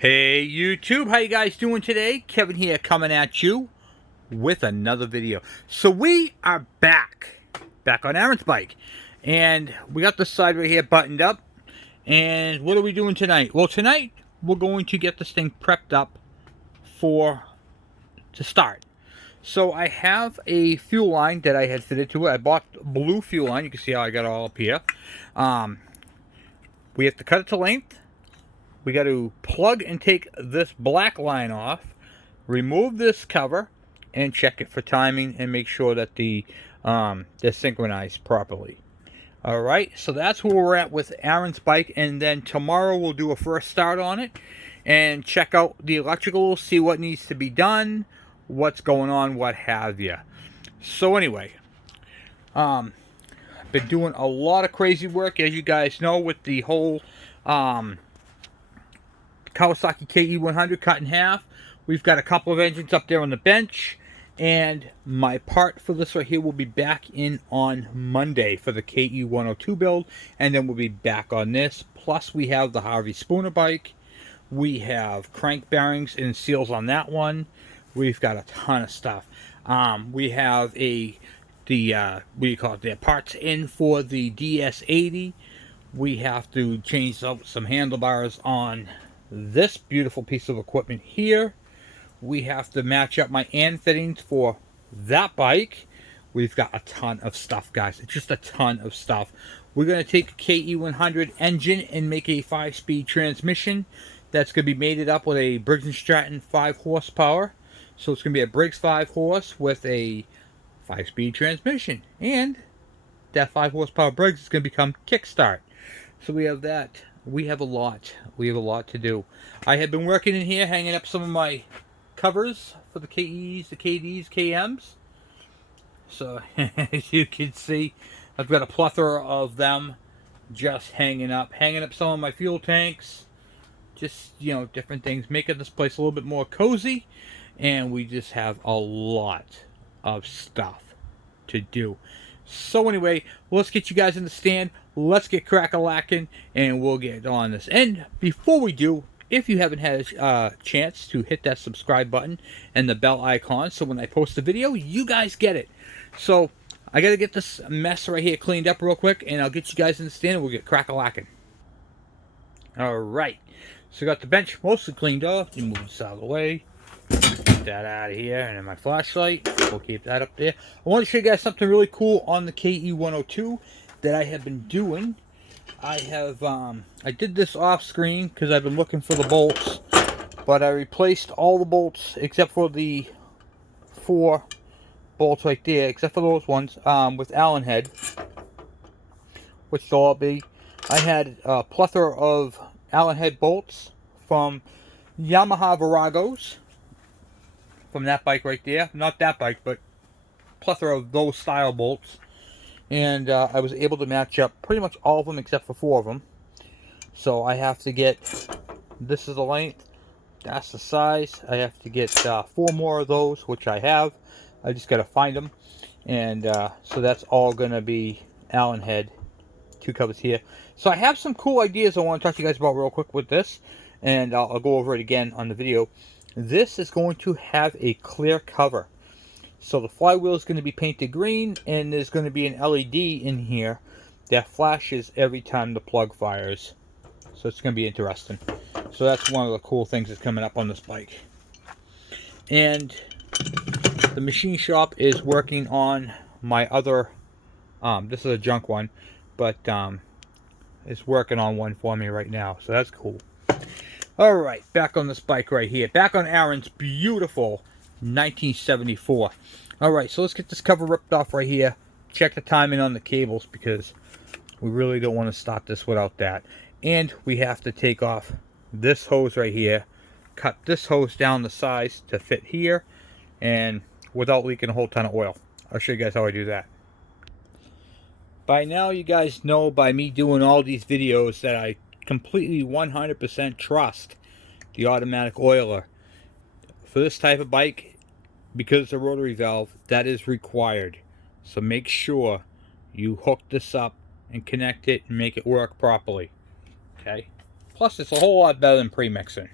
Hey YouTube, how you guys doing today? Kevin here coming at you with another video. So we are back on Aaron's bike. And we got the side right here buttoned up. And what are we doing tonight? Well, tonight we're going to get this thing prepped up to start. So I have a fuel line that I had fitted to it. I bought blue fuel line. You can see how I got it all up here. We have to cut it to length. We got to plug and take this black line off, remove this cover, and check it for timing and make sure that they're synchronized properly. All right, so that's where we're at with Aaron's bike, and then tomorrow we'll do a first start on it and check out the electrical, see what needs to be done, what's going on, what have you. So anyway, I've been doing a lot of crazy work, as you guys know, with the whole Kawasaki KE100 cut in half. We've got a couple of engines up there on the bench, and my part for this right here will be back in on Monday for the KE102 build, and then we'll be back on this. Plus we have the Harvey Spooner bike. We have crank bearings and seals on that one. We've got a ton of stuff. We have the parts in for the DS80. We have to change out some handlebars on this beautiful piece of equipment here. We have to match up my and fittings for that bike. We've got a ton of stuff, guys. It's just a ton of stuff. We're going to take a KE100 engine and make a 5-speed transmission. That's going to be mated up with a Briggs & Stratton 5 horsepower. So it's going to be a Briggs 5 horse with a 5-speed transmission. And that 5 horsepower Briggs is going to become kickstart. So we have that. We have a lot. We have a lot to do. I have been working in here, hanging up some of my covers for the KEs, the KDs, KMs. So, as you can see, I've got a plethora of them just hanging up some of my fuel tanks. Just, you know, different things, making this place a little bit more cozy. And we just have a lot of stuff to do. So anyway, let's get you guys in the stand. Let's get crack-a-lacking, and we'll get on this. And before we do, if you haven't had a chance to hit that subscribe button and the bell icon, so when I post a video, you guys get it. So I got to get this mess right here cleaned up real quick, and I'll get you guys in the stand, and we'll get crack-a-lacking. All right. So I got the bench mostly cleaned off. You move this out of the way. Get that out of here, and then my flashlight, we'll keep that up there. I want to show you guys something really cool on the KE102 that I have been doing. I did this off screen because I've been looking for the bolts, but I replaced all the bolts except for the 4 bolts right there, except for those ones, with Allen head, which they'll all be. I had a plethora of Allen head bolts from Yamaha Viragos, from that bike right there. Not that bike, but plethora of those style bolts. And I was able to match up pretty much all of them except for 4 of them. So I have to get, this is the length, that's the size. I have to get 4 more of those, which I have. I just got to find them. And so that's all going to be Allen head. 2 covers here. So I have some cool ideas I want to talk to you guys about real quick with this. And I'll go over it again on the video. This is going to have a clear cover. So the flywheel is going to be painted green, and there's going to be an LED in here that flashes every time the plug fires. So it's going to be interesting. So that's one of the cool things that's coming up on this bike. And the machine shop is working on my other, this is a junk one, but it's working on one for me right now. So that's cool. Alright, back on this bike right here. Back on Aaron's beautiful 1974. Alright, so let's get this cover ripped off right here. Check the timing on the cables because we really don't want to start this without that. And we have to take off this hose right here. Cut this hose down the size to fit here. And without leaking a whole ton of oil. I'll show you guys how I do that. By now you guys know by me doing all these videos that I completely 100% trust the automatic oiler. For this type of bike, because it's a rotary valve, that is required. So make sure you hook this up and connect it and make it work properly. Okay? Plus, it's a whole lot better than pre-mixing.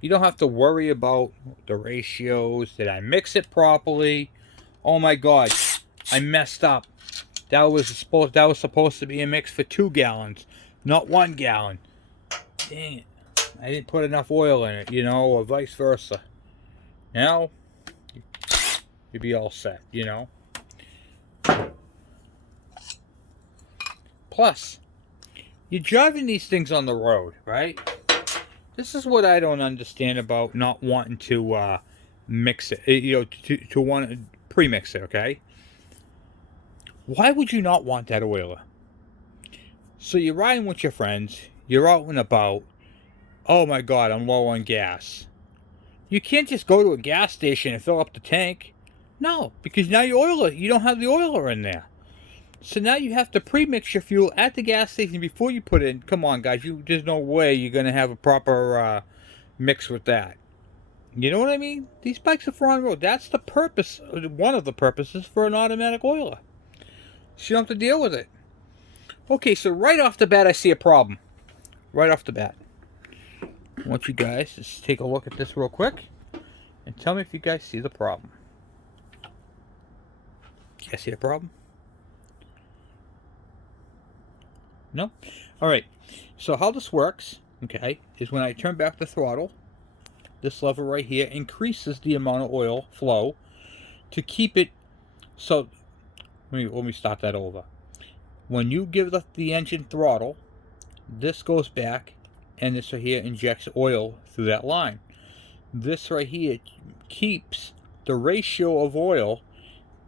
You don't have to worry about the ratios. Did I mix it properly? Oh my God, I messed up. That was supposed to be a mix for 2 gallons, not 1 gallon. Dang it. I didn't put enough oil in it, or vice versa. Now, you'd be all set. Plus, you're driving these things on the road, right? This is what I don't understand about not wanting to mix it, to want to pre-mix it, okay? Why would you not want that oiler? So you're riding with your friends, you're out and about. Oh my God, I'm low on gas. You can't just go to a gas station and fill up the tank. No, because now you don't have the oiler in there. So now you have to pre-mix your fuel at the gas station before you put it in. Come on, guys, there's no way you're gonna have a proper mix with that. You know what I mean? These bikes are for on the road. That's the purpose. One of the purposes for an automatic oiler. So you don't have to deal with it. Okay, so right off the bat, I see a problem. Right off the bat. I want you guys to just take a look at this real quick and tell me if you guys see the problem. You guys see the problem? No? Alright. So how this works, okay, is when I turn back the throttle, this lever right here increases the amount of oil flow to keep it. So let me start that over. When you give the engine throttle, this goes back and this right here injects oil through that line. This right here keeps the ratio of oil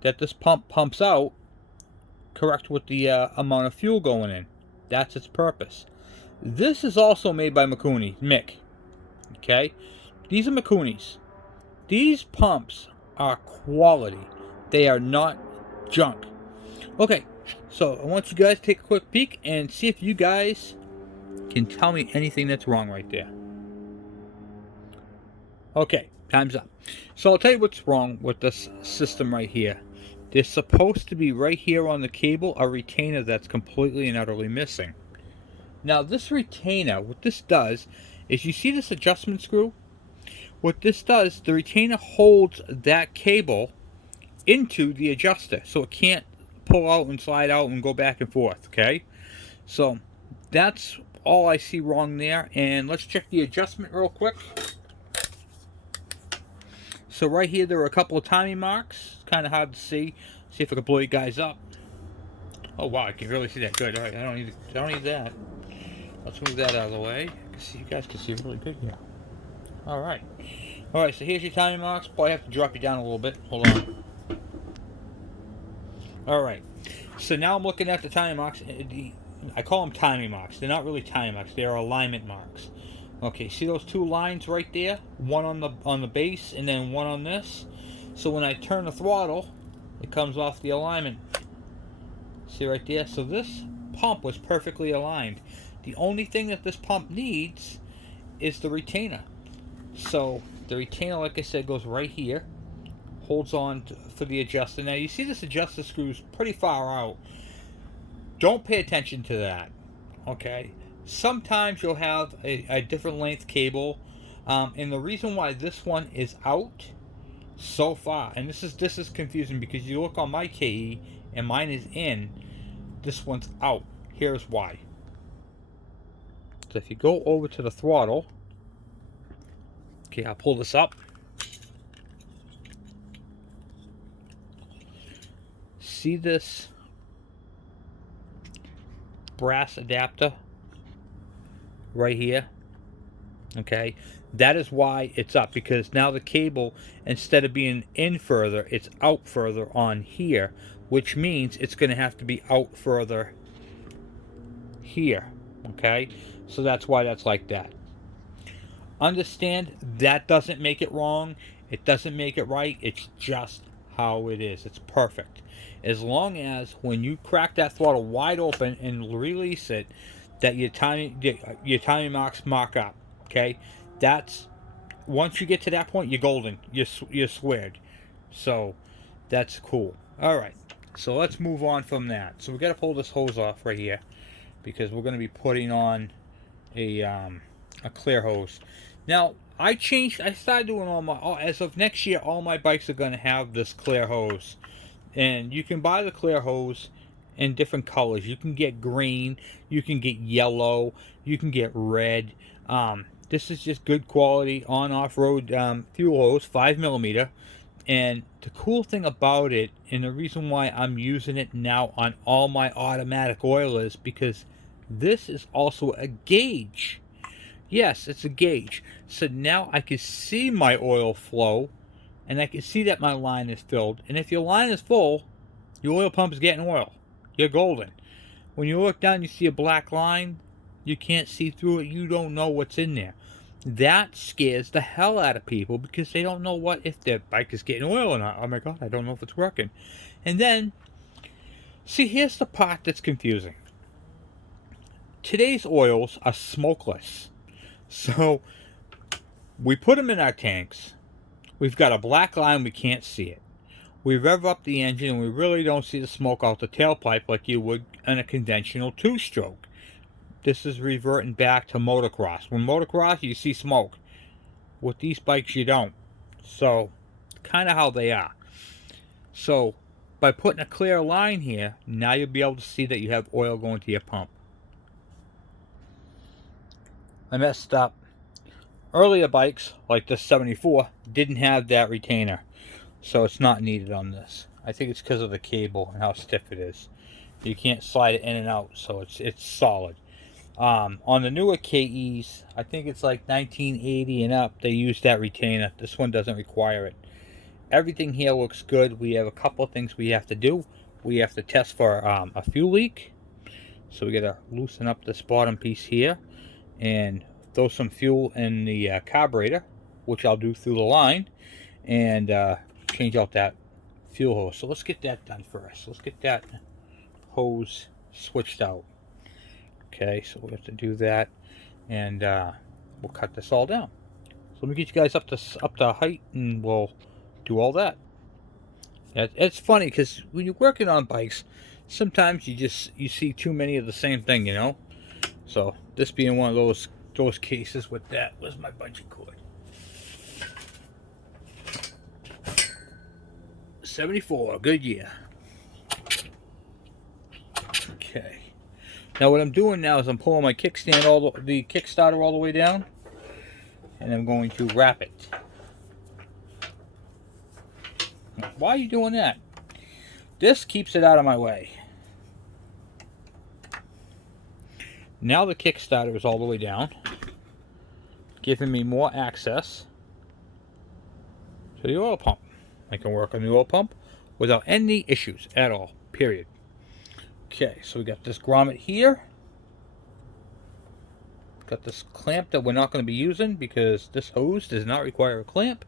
that this pump pumps out correct with the amount of fuel going in. That's its purpose. This is also made by Mick. Okay? These are Mikunis. These pumps are quality. They are not junk. Okay, so I want you guys to take a quick peek and see if you guys can tell me anything that's wrong right there. Okay, time's up. So I'll tell you what's wrong with this system right here. There's supposed to be right here on the cable a retainer that's completely and utterly missing. Now this retainer, what this does is, you see this adjustment screw? What this does, the retainer holds that cable into the adjuster so it can't pull out and slide out and go back and forth, okay? So that's all I see wrong there. And let's check the adjustment real quick. So right here there are a couple of timing marks. It's kind of hard to see. See if I can blow you guys up. Oh wow, I can really see that good. All right, I don't need that. Let's move that out of the way. You guys can see really good here. All right. All right. So here's your timing marks. Boy, I have to drop you down a little bit. Hold on. All right. So now I'm looking at the timing marks. I call them timing marks. They're not really timing marks. They're alignment marks. Okay. See those 2 lines right there? One on the base and then one on this. So when I turn the throttle, it comes off the alignment. See right there? So this pump was perfectly aligned. The only thing that this pump needs is the retainer. So the retainer, like I said, goes right here, holds on for the adjuster. Now you see this adjuster screws pretty far out. Don't pay attention to that, okay? Sometimes you'll have a different length cable, and the reason why this one is out so far, and this is confusing because you look on my KE and mine is in, this one's out. Here's why. So if you go over to the throttle, okay, I'll pull this up. See this brass adapter right here? Okay, that is why it's up, because now the cable, instead of being in further, it's out further on here, which means it's going to have to be out further here. Okay, so that's why that's like that. Understand, that doesn't make it wrong. It doesn't make it right. It's just how it is. It's perfect. As long as when you crack that throttle wide open and release it, that your timing marks mark up. Okay, that's, once you get to that point, you're golden. You're squared. So that's cool. All right. So let's move on from that. So we got to pull this hose off right here, because we're going to be putting on a clear hose. Now, I started doing as of next year, all my bikes are going to have this clear hose. And you can buy the clear hose in different colors. You can get green, you can get yellow, you can get red. This is just good quality off-road fuel hose, 5 millimeter. And the cool thing about it, and the reason why I'm using it now on all my automatic oil, is because this is also a gauge. Yes, it's a gauge. So now I can see my oil flow, and I can see that my line is filled. And if your line is full, your oil pump is getting oil. You're golden. When you look down, you see a black line. You can't see through it. You don't know what's in there. That scares the hell out of people because they don't know what if their bike is getting oil or not. Oh my God, I don't know if it's working. And then, see, here's the part that's confusing. Today's oils are smokeless. So, we put them in our tanks. We've got a black line, we can't see it. We rev up the engine and we really don't see the smoke out the tailpipe like you would in a conventional two-stroke. This is reverting back to motocross. When motocross, you see smoke. With these bikes, you don't. So, kind of how they are. So, by putting a clear line here, now you'll be able to see that you have oil going to your pump. I messed up. Earlier bikes, like the 74, didn't have that retainer. So it's not needed on this. I think it's because of the cable and how stiff it is. You can't slide it in and out, so it's solid. On the newer KEs, I think it's like 1980 and up, they use that retainer. This one doesn't require it. Everything here looks good. We have a couple of things we have to do. We have to test for a fuel leak. So we got to loosen up this bottom piece here and throw some fuel in the carburetor, which I'll do through the line, and change out that fuel hose. So let's get that done first. Let's get that hose switched out. Okay, so we have to do that, and we'll cut this all down. So let me get you guys up to height, and we'll do all that. It's funny because when you're working on bikes, sometimes you see too many of the same thing, you know. So this being one of those cases with that. Where's my bungee cord? 74, good year. Okay. Now what I'm doing now is I'm pulling my kickstand the Kickstarter all the way down, and I'm going to wrap it. Why are you doing that? This keeps it out of my way. Now the Kickstarter is all the way down, giving me more access to the oil pump. I can work on the oil pump without any issues at all, period. Okay, so we got this grommet here. Got this clamp that we're not going to be using because this hose does not require a clamp.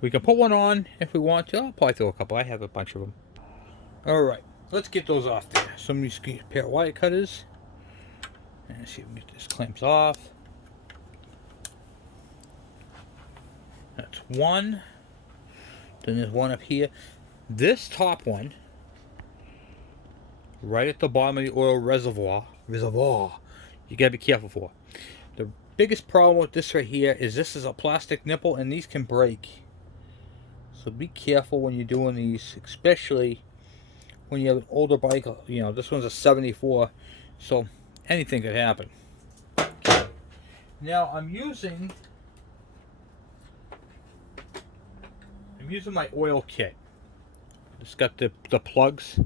We can put one on if we want to. I'll probably throw a couple. I have a bunch of them. Alright, let's get those off there. So I'm going to use a pair of wire cutters. And see if we can get this clamps off. That's one. Then there's one up here. This top one, right at the bottom of the oil reservoir, you gotta be careful for. The biggest problem with this right here is this is a plastic nipple and these can break. So be careful when you're doing these, especially when you have an older bike. You know, this one's a 74, so anything could happen. Now I'm using my oil kit. It's got the plugs,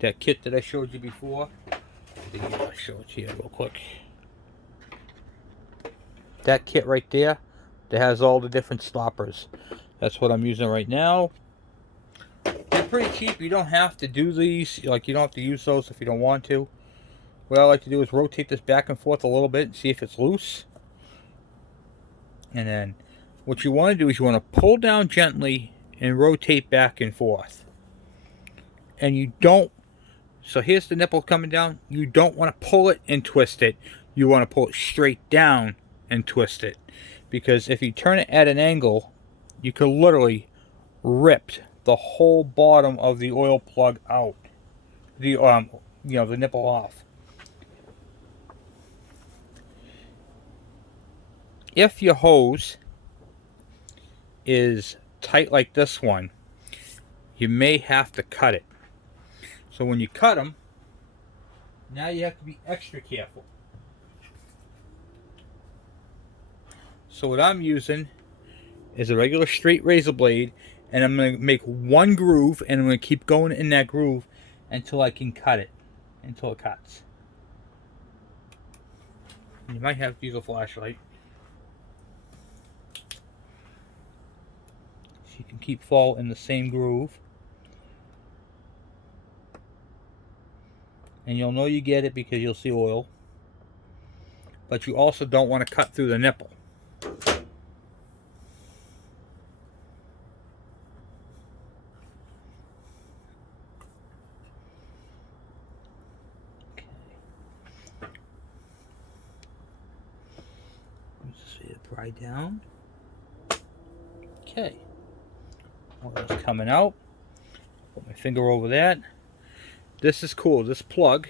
that kit that I showed you before. I'll show it to you real quick. That kit right there that has all the different stoppers. That's what I'm using right now. They're pretty cheap. You don't have to do these. Like, you don't have to use those if you don't want to. What I like to do is rotate this back and forth a little bit and see if it's loose. And then what you want to do is you want to pull down gently and rotate back and forth. And you don't, so here's the nipple coming down. You don't want to pull it and twist it. You want to pull it straight down and twist it. Because if you turn it at an angle, you could literally rip the whole bottom of the oil plug out. The the nipple off. if your hose is tight like this one, you may have to cut it. So when you cut them, now you have to be extra careful. So what I'm using is a regular straight razor blade, and I'm going to make one groove, and I'm going to keep going in that groove until I can cut it, until it cuts. You might have to use a flashlight, so you can keep following the same groove. And you'll know you get it because you'll see oil. But you also don't want to cut through the nipple. Let's see it dry down. Okay. Oil's coming out. Put my finger over that. This is cool. This plug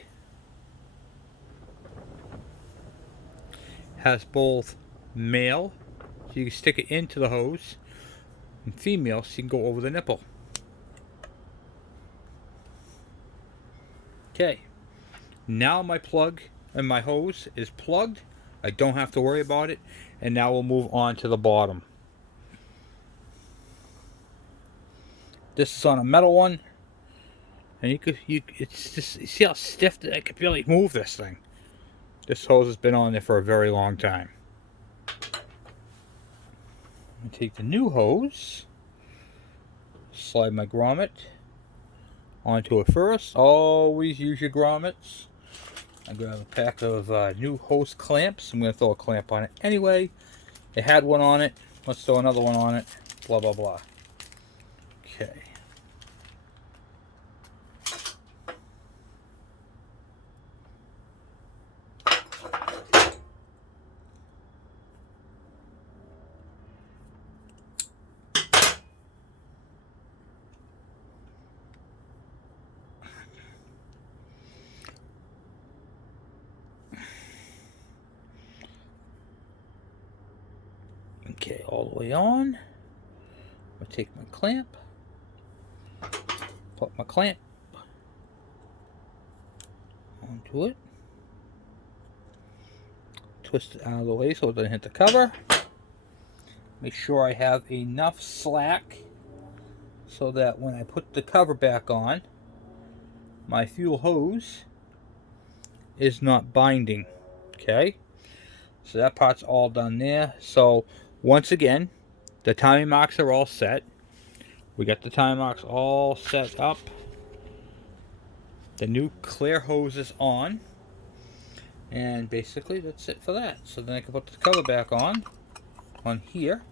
has both male, so you can stick it into the hose, and female, so you can go over the nipple. Okay. Now my plug and my hose is plugged. I don't have to worry about it. And now we'll move on to the bottom. This is on a metal one. And it's just, you see how stiff that I could barely move this thing. This hose has been on there for a very long time. I take the new hose, slide my grommet onto it first. Always use your grommets. I grab a pack of new hose clamps. I'm going to throw a clamp on it anyway. It had one on it. Let's throw another one on it. Blah, blah, blah. Okay. Okay, all the way on. I'm going to take my clamp, put my clamp onto it, twist it out of the way so it doesn't hit the cover. Make sure I have enough slack so that when I put the cover back on, my fuel hose is not binding. Okay, so that part's all done there. So once again, the timing marks are all set. We got the timing marks all set up. The new clear hose is on. And basically that's it for that. So then I can put the cover back on here.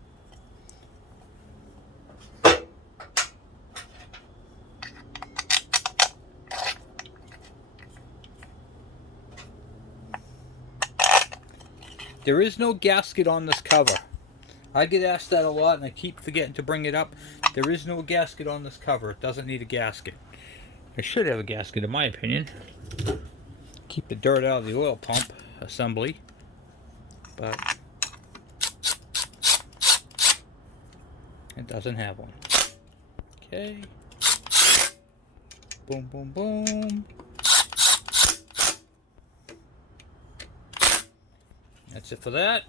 There is no gasket on this cover. I get asked that a lot and I keep forgetting to bring it up. There is no gasket on this cover. It doesn't need a gasket. It should have a gasket in my opinion. Keep the dirt out of the oil pump assembly. But it doesn't have one. Okay. Boom, boom, boom. That's it for that.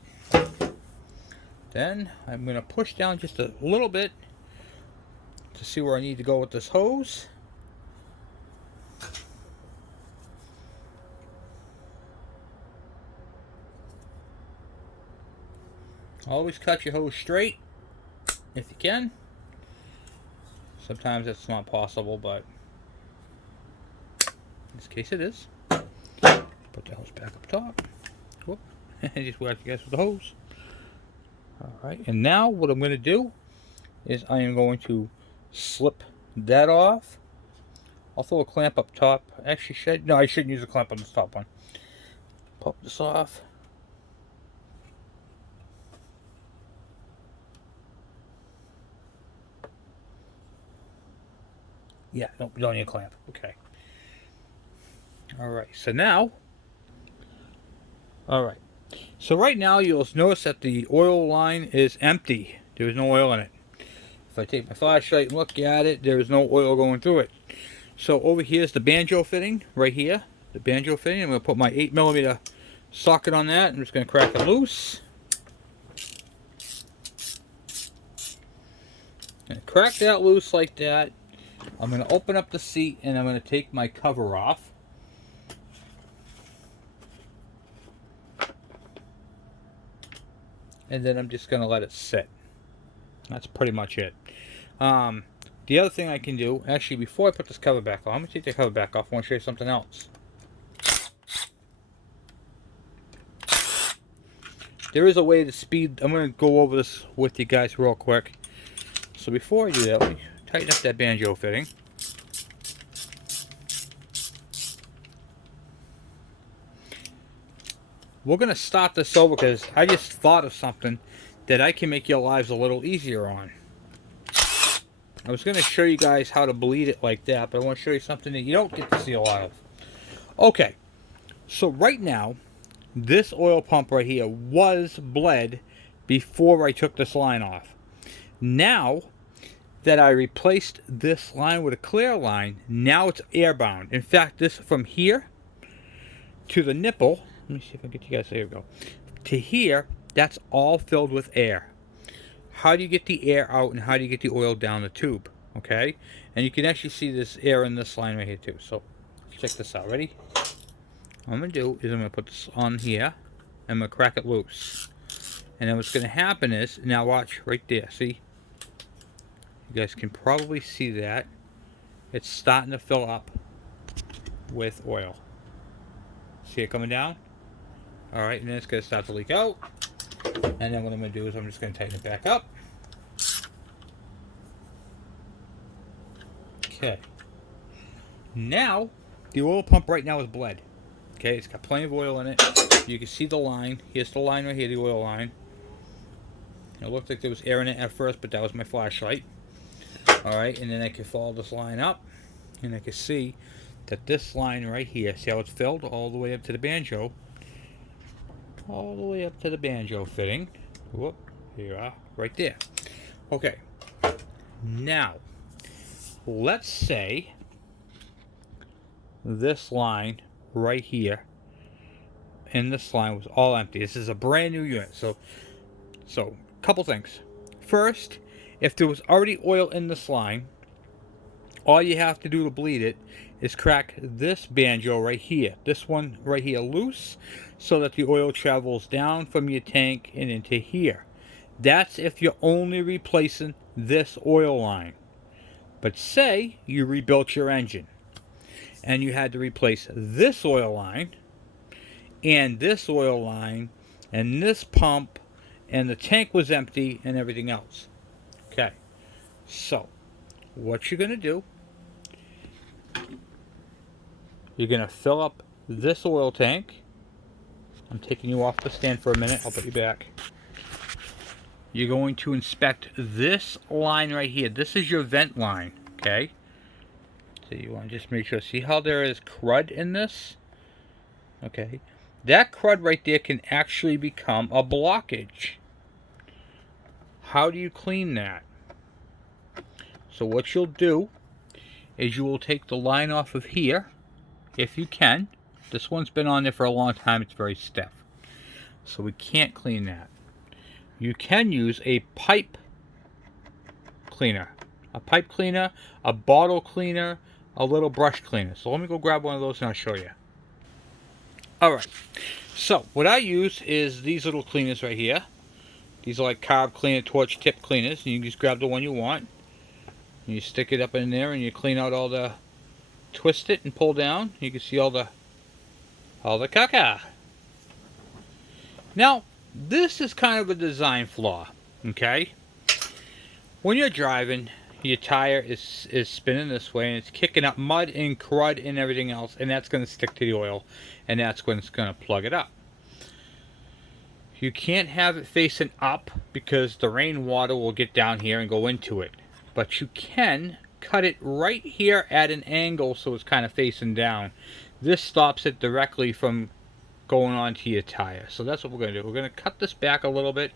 Then I'm going to push down just a little bit to see where I need to go with this hose. Always cut your hose straight if you can. Sometimes it's not possible, but in this case it is. Put the hose back up top. Whoop. And just whack you guys with the hose. Alright, and now what I'm going to do is I am going to slip that off. I'll throw a clamp up top. Actually, I shouldn't use a clamp on this top one. Pop this off. Yeah, don't need a clamp. Okay. Alright, so now, alright, So right now you'll notice that the oil line is empty. There's no oil in it. If I take my flashlight and look at it, there is no oil going through it. So over here is the banjo fitting, right here. The banjo fitting. I'm going to put my 8mm socket on that. I'm just going to crack it loose. And crack that loose like that. I'm going to open up the seat and I'm going to take my cover off. And then I'm just going to let it sit. That's pretty much it. The other thing I can do, actually before I put this cover back on, I'm going to take the cover back off. I want to show you something else. There is a way to speed, I'm going to go over this with you guys real quick. So before I do that, let me tighten up that banjo fitting. We're going to stop this over because I just thought of something that I can make your lives a little easier on. I was going to show you guys how to bleed it like that, but I want to show you something that you don't get to see a lot of. Okay, so right now, this oil pump right here was bled before I took this line off. Now that I replaced this line with a clear line, now it's airbound. In fact, this from here to the nipple, let me see if I can get you guys, there we go, to here, that's all filled with air. How do you get the air out and how do you get the oil down the tube? Okay, and you can actually see this air in this line right here too. So check this out. Ready? What I'm gonna do is I'm gonna put this on here. I'm gonna crack it loose, and then what's gonna happen is, now watch right there. See, you guys can probably see that it's starting to fill up with oil. See it coming down? All right, and then it's gonna start to leak out. And then what I'm going to do is I'm just going to tighten it back up. Okay. Now, the oil pump right now is bled. Okay, it's got plenty of oil in it. You can see the line. Here's the line right here, the oil line. It looked like there was air in it at first, but that was my flashlight. Alright, and then I can follow this line up. And I can see that this line right here, see how it's filled all the way up to the banjo? All the way up to the banjo fitting. Whoop, here you are, right there. Okay, now, let's say this line right here and this line was all empty. This is a brand new unit, so couple things. First, if there was already oil in this line, all you have to do to bleed it is crack this banjo right here, this one right here loose, so that the oil travels down from your tank and into here. That's if you're only replacing this oil line. But say you rebuilt your engine and you had to replace this oil line and this oil line and this pump, and the tank was empty and everything else. Okay, so what you're going to do, you're going to fill up this oil tank. I'm taking you off the stand for a minute. I'll put you back. You're going to inspect this line right here. This is your vent line, okay? So you want to just make sure. See how there is crud in this? Okay. That crud right there can actually become a blockage. How do you clean that? So what you'll do is you will take the line off of here, if you can. This one's been on there for a long time. It's very stiff. So we can't clean that. You can use a pipe cleaner. A pipe cleaner, a bottle cleaner, a little brush cleaner. So let me go grab one of those and I'll show you. Alright. So what I use is these little cleaners right here. These are like carb cleaner, torch tip cleaners. And you can just grab the one you want. And you stick it up in there and you clean out all the, twist it and pull down. You can see all the caca. Now, this is kind of a design flaw, okay? When you're driving, your tire is spinning this way and it's kicking up mud and crud and everything else, and that's going to stick to the oil, and that's when it's going to plug it up. You can't have it facing up because the rainwater will get down here and go into it. But you can cut it right here at an angle so it's kind of facing down. This stops it directly from going onto your tire. So that's what we're going to do. We're going to cut this back a little bit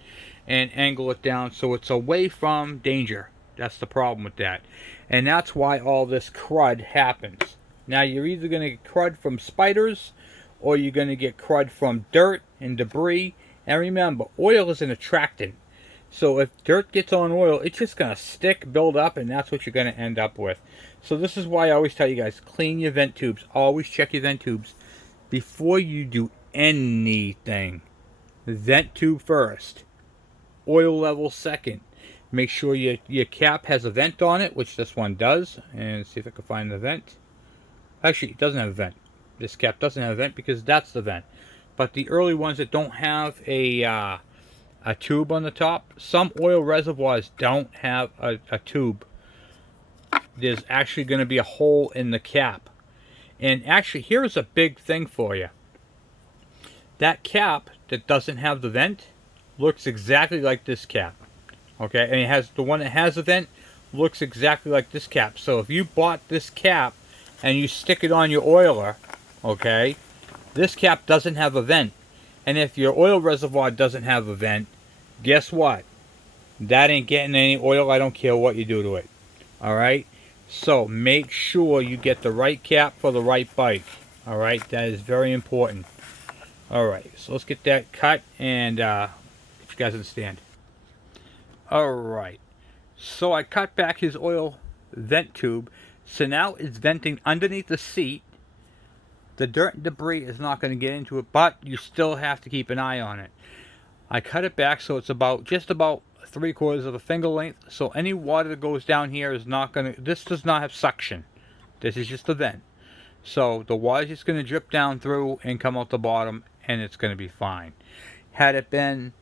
and angle it down so it's away from danger. That's the problem with that. And that's why all this crud happens. Now you're either going to get crud from spiders or you're going to get crud from dirt and debris. And remember, oil is an attractant. So if dirt gets on oil, it's just going to stick, build up, and that's what you're going to end up with. So this is why I always tell you guys, clean your vent tubes. Always check your vent tubes before you do anything. Vent tube first. Oil level second. Make sure your cap has a vent on it, which this one does. And see if I can find the vent. Actually, it doesn't have a vent. This cap doesn't have a vent because that's the vent. But the early ones that don't have a tube on the top, some oil reservoirs don't have a tube. There's actually going to be a hole in the cap. And actually, here's a big thing for you. That cap that doesn't have the vent looks exactly like this cap. Okay, and it has the one that has the vent looks exactly like this cap. So if you bought this cap and you stick it on your oiler, okay, this cap doesn't have a vent. And if your oil reservoir doesn't have a vent, guess what? That ain't getting any oil. I don't care what you do to it. Alright? So make sure you get the right cap for the right bike. Alright? That is very important. Alright, so let's get that cut and if you guys understand. Alright, so I cut back his oil vent tube. So now it's venting underneath the seat. The dirt and debris is not going to get into it, but you still have to keep an eye on it. I cut it back so it's just about 3/4 of a finger length. So any water that goes down here is not going to, this does not have suction. This is just a vent. So the water's just going to drip down through and come out the bottom, and it's going to be fine. Had it been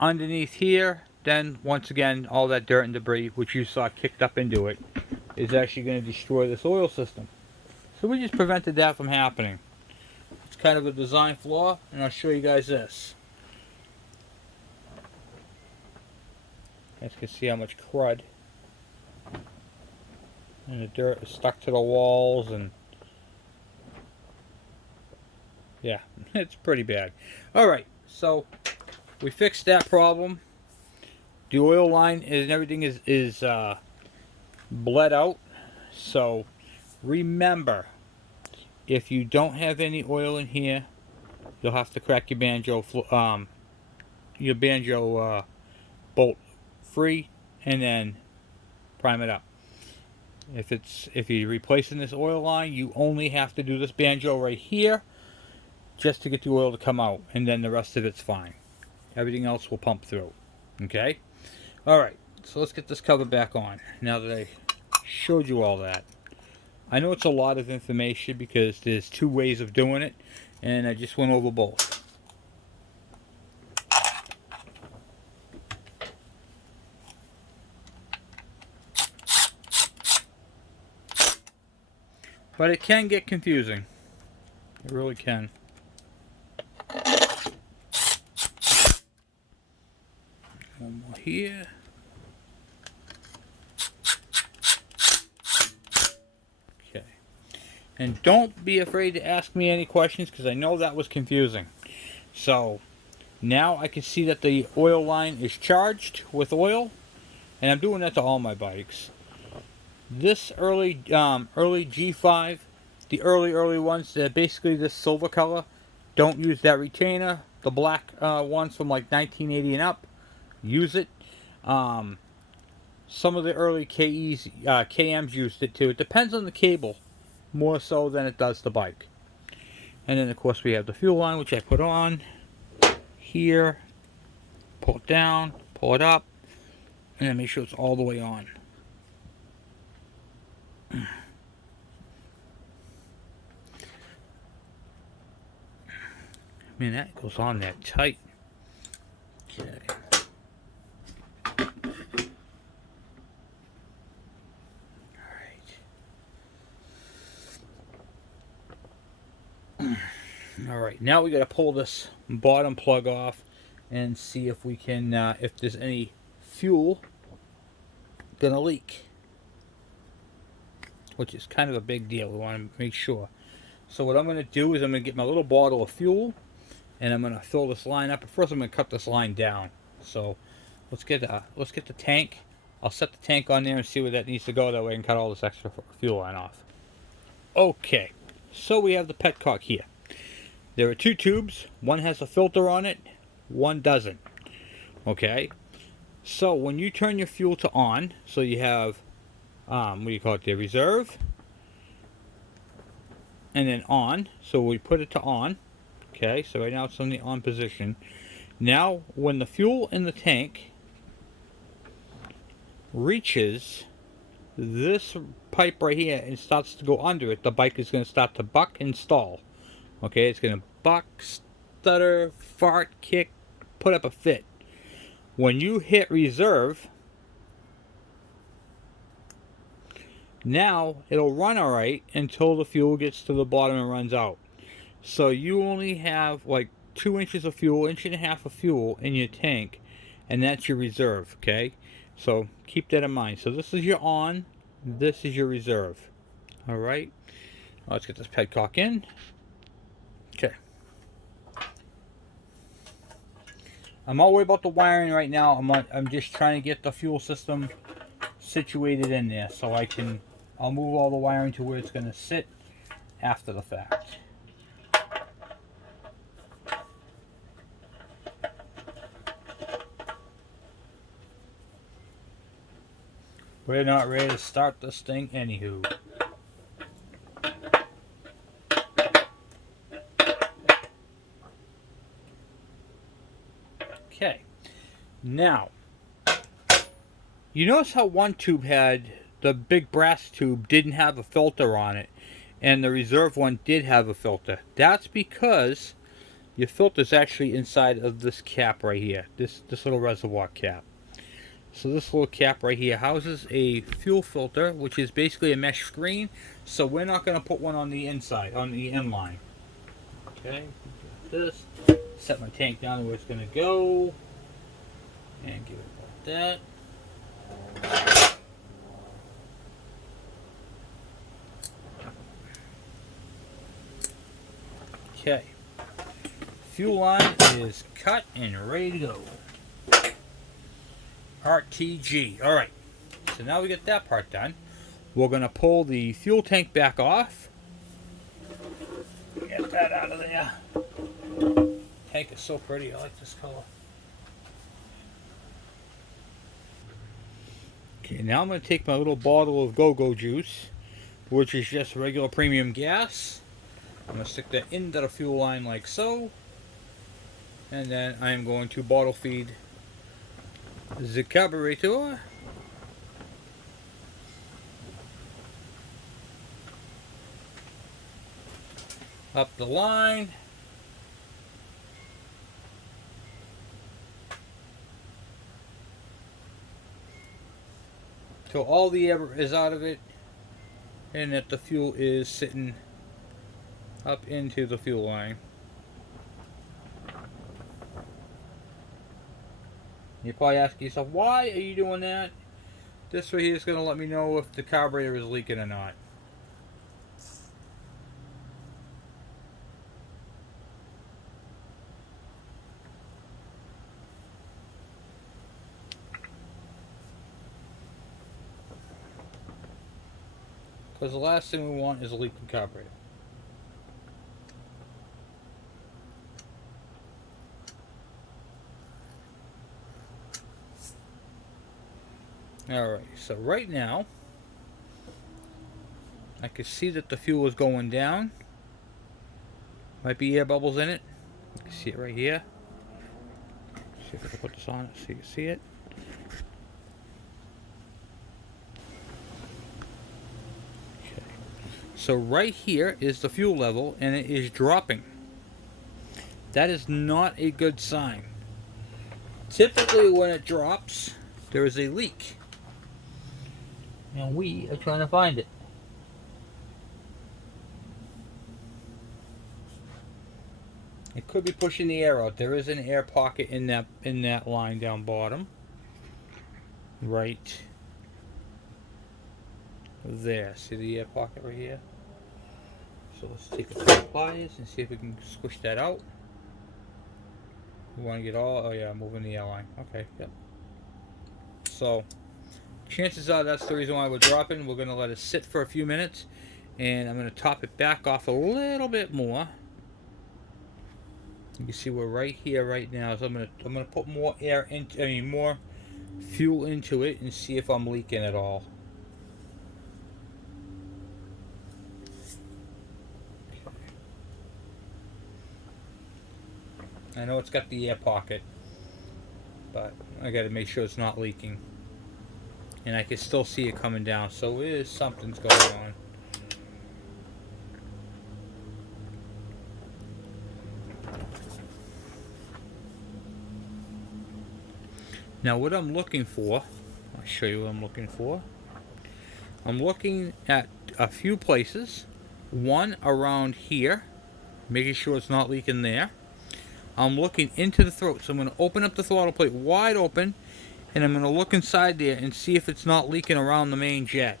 underneath here, then once again all that dirt and debris which you saw kicked up into it is actually going to destroy this oil system. So we just prevented that from happening. It's kind of a design flaw, and I'll show you guys this. You guys can see how much crud and the dirt is stuck to the walls, and yeah, it's pretty bad. Alright, so we fixed that problem. The oil line and everything is bled out. So remember, if you don't have any oil in here, you'll have to crack your banjo bolt free and then prime it up. If you're replacing this oil line, you only have to do this banjo right here just to get the oil to come out, and then the rest of it's fine. Everything else will pump through. Okay? Alright, so let's get this cover back on now that I showed you all that. I know it's a lot of information because there's two ways of doing it, and I just went over both. But it can get confusing. It really can. One more here. Okay. And don't be afraid to ask me any questions because I know that was confusing. So now I can see that the oil line is charged with oil, and I'm doing that to all my bikes. This early G5, the early ones, they're basically this silver color. Don't use that retainer. The black ones from like 1980 and up, use it. Some of the early KMs used it too. It depends on the cable more so than it does the bike. And then of course we have the fuel line, which I put on here. Pull it down, pull it up, and then make sure it's all the way on. Man, that goes on that tight. Okay. Alright, now we got to pull this bottom plug off and see if we can, if there's any fuel gonna leak. Which is kind of a big deal. We want to make sure. So what I'm going to do is I'm going to get my little bottle of fuel. and I'm going to fill this line up. But first, I'm going to cut this line down. So let's get the tank. I'll set the tank on there and see where that needs to go. That way I can cut all this extra fuel line off. Okay, so we have the petcock here. There are two tubes. One has a filter on it, one doesn't. Okay, so when you turn your fuel to on, so you have, what do you call it, the reserve, and then on. So we put it to on. Okay, so right now it's on the on position. Now, when the fuel in the tank reaches this pipe right here and starts to go under it, the bike is going to start to buck and stall. Okay, it's going to buck, stutter, fart, kick, put up a fit. When you hit reserve, now it'll run alright until the fuel gets to the bottom and runs out. So you only have like 2 inches of fuel, 1.5 inches of fuel in your tank, and that's your reserve, okay? So keep that in mind. So this is your on, this is your reserve. Alright, let's get this petcock in. Okay. I'm all worried about the wiring right now. I'm just trying to get the fuel system situated in there so I'll move all the wiring to where it's going to sit after the fact. We're not ready to start this thing anywho. Okay, now, you notice how one tube had, the big brass tube didn't have a filter on it, and the reserve one did have a filter. That's because your filter is actually inside of this cap right here, this little reservoir cap. So this little cap right here houses a fuel filter, which is basically a mesh screen, so we're not going to put one on the inside, on the inline. Okay, this. Set my tank down where it's going to go, and give it like that. Okay, fuel line is cut and ready to go. RTG. Alright, so now we get that part done. We're going to pull the fuel tank back off. Get that out of there. Tank is so pretty. I like this color. Okay, now I'm going to take my little bottle of go-go juice, which is just regular premium gas. I'm going to stick that into the fuel line like so. And then I'm going to bottle feed the carburetor. Up the line. Till all the air is out of it and that the fuel is sitting up into the fuel line. You're probably asking yourself, why are you doing that? This right here is going to let me know if the carburetor is leaking or not. Because the last thing we want is a leaking carburetor. Alright, so right now, I can see that the fuel is going down. Might be air bubbles in it. You can see it right here. See if I can put this on it so you can see it. Okay. So right here is the fuel level and it is dropping. That is not a good sign. Typically when it drops, there is a leak. And we are trying to find it. It could be pushing the air out. There is an air pocket in that line down bottom. Right there. See the air pocket right here? So let's take a pair of pliers and see if we can squish that out. We want to get all, oh yeah, moving the airline. Okay, yep. So, chances are that's the reason why we're dropping. We're going to let it sit for a few minutes, and I'm going to top it back off a little bit more. You can see we're right here right now, so I'm gonna put more air in, more fuel into it and see if I'm leaking at all. I know it's got the air pocket, but I got to make sure it's not leaking. And I can still see it coming down, so it is something's going on. Now what I'm looking for, I'll show you what I'm looking for. I'm looking at a few places. One around here, making sure it's not leaking there. I'm looking into the throat, so I'm going to open up the throttle plate wide open, and I'm going to look inside there and see if it's not leaking around the main jet.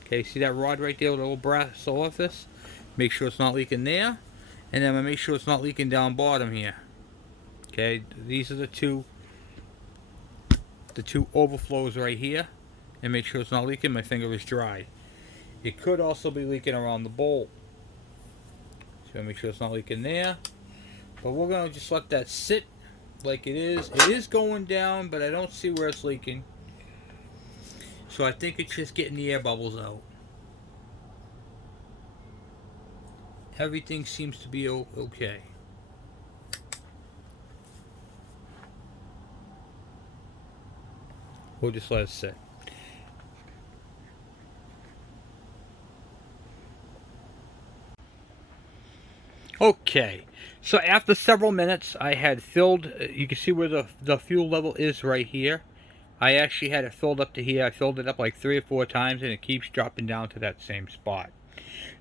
Okay, see that rod right there with a little brass orifice? Make sure it's not leaking there, and then I'm going to make sure it's not leaking down bottom here. Okay, these are the two overflows right here, and make sure it's not leaking. My finger is dry. It could also be leaking around the bolt, so make sure it's not leaking there. But we're going to just let that sit like it is. It is going down, but I don't see where it's leaking. So I think it's just getting the air bubbles out. Everything seems to be okay. We'll just let it sit. Okay, so after several minutes, I had filled, you can see where the fuel level is right here. I actually had it filled up to here. I filled it up like 3 or 4 times, and it keeps dropping down to that same spot.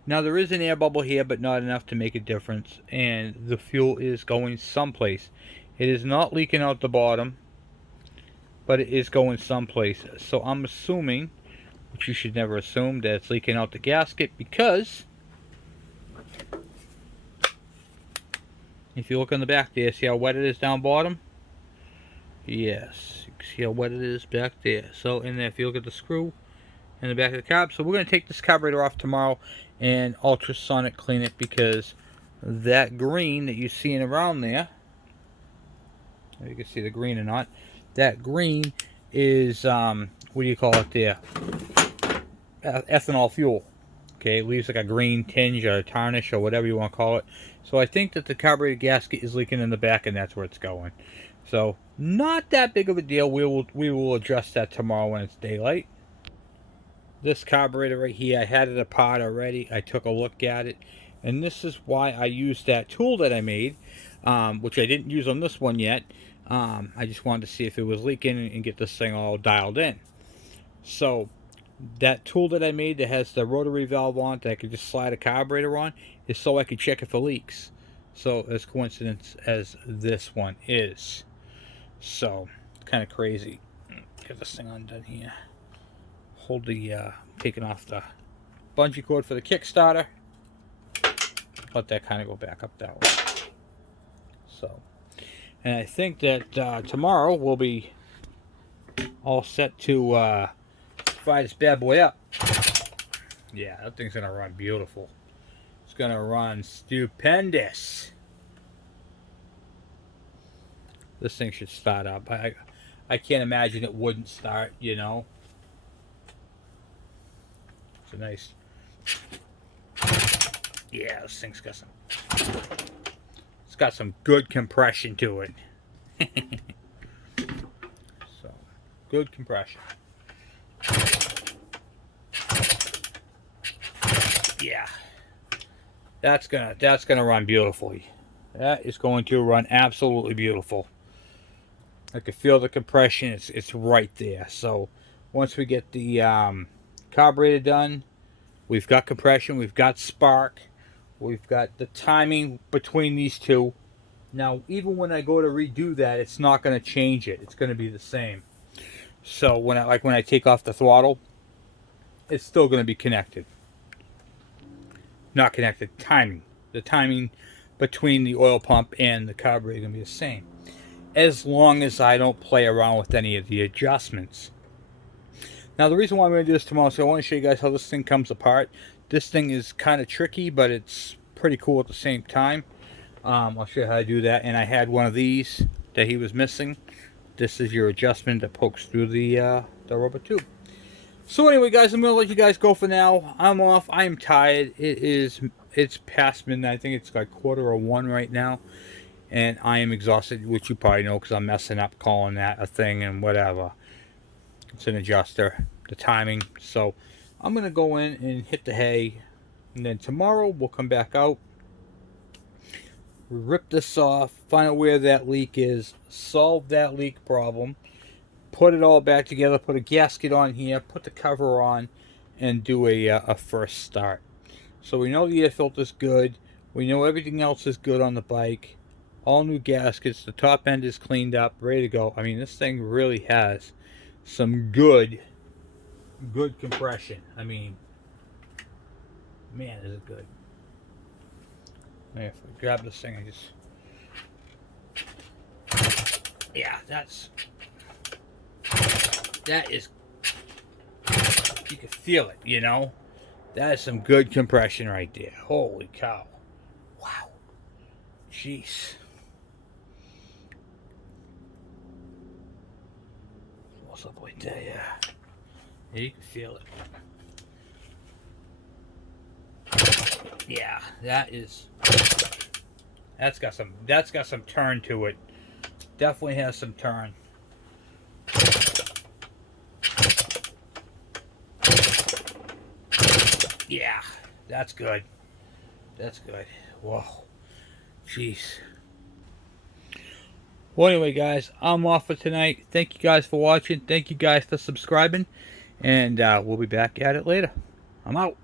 Now there is an air bubble here, but not enough to make a difference, and the fuel is going someplace. It is not leaking out the bottom, but it is going someplace. So I'm assuming, which you should never assume, that it's leaking out the gasket, because if you look on the back there, see how wet it is down bottom? Yes, you can see how wet it is back there. So, and then if you look at the screw in the back of the carb, so we're going to take this carburetor off tomorrow and ultrasonic clean it, because that green that you're seeing around there, you can see the green or not, that green is, what do you call it there? Ethanol fuel. Okay, it leaves like a green tinge or a tarnish or whatever you want to call it. So I think that the carburetor gasket is leaking in the back, and that's where it's going. So not that big of a deal. We will address that tomorrow when it's daylight. This carburetor right here, I had it apart already. I took a look at it, and this is why I used that tool that I made, which I didn't use on this one yet. I just wanted to see if it was leaking and get this thing all dialed in. So that tool that I made that has the rotary valve on that I could just slide a carburetor on is so I could check if it leaks. So as coincidence as this one is. So kind of crazy. Get this thing undone here. Hold the taking off the bungee cord for the Kickstarter. Let that kind of go back up that way. So, and I think that tomorrow we'll be all set to fire this bad boy up. Yeah, that thing's gonna run beautiful. It's gonna run stupendous. This thing should start up. I can't imagine it wouldn't start, you know. It's a nice, yeah, this thing's got some, it's got some good compression to it. So, good compression. Yeah, that's gonna run beautifully. That is going to run absolutely beautiful. I can feel the compression. It's right there. So once we get the carburetor done, we've got compression, we've got spark, we've got the timing between these two. Now, even when I go to redo that, it's not going to change it. It's going to be the same. So when I take off the throttle, it's still going to be connected. Not connected. Timing. The timing between the oil pump and the carburetor is going to be the same. as long as I don't play around with any of the adjustments. Now the reason why I'm going to do this tomorrow is I want to show you guys how this thing comes apart. This thing is kind of tricky, but it's pretty cool at the same time. I'll show you how to do that. And I had one of these that he was missing. This is your adjustment that pokes through the rubber tube. So anyway, guys, I'm going to let you guys go for now. I'm off. I am tired. It's past midnight. I think it's like 1:15 right now. And I am exhausted, which you probably know because I'm messing up calling that a thing and whatever. It's an adjuster, the timing. So I'm going to go in and hit the hay. And then tomorrow we'll come back out, rip this off, find out where that leak is, solve that leak problem, put it all back together, put a gasket on here, put the cover on, and do a first start. So we know the air filter's good. We know everything else is good on the bike. All new gaskets. The top end is cleaned up, ready to go. I mean, this thing really has some good compression. I mean, man, is it good. If I grab this thing, yeah, that is, you can feel it, you know. That is some good compression right there. Holy cow. Wow. Jeez. What's up right there, yeah. Yeah, you can feel it. Yeah, that's got some turn to it. Definitely has some turn. Yeah, that's good. That's good. Whoa. Jeez. Well, anyway, guys, I'm off for tonight. Thank you guys for watching. Thank you guys for subscribing. And we'll be back at it later. I'm out.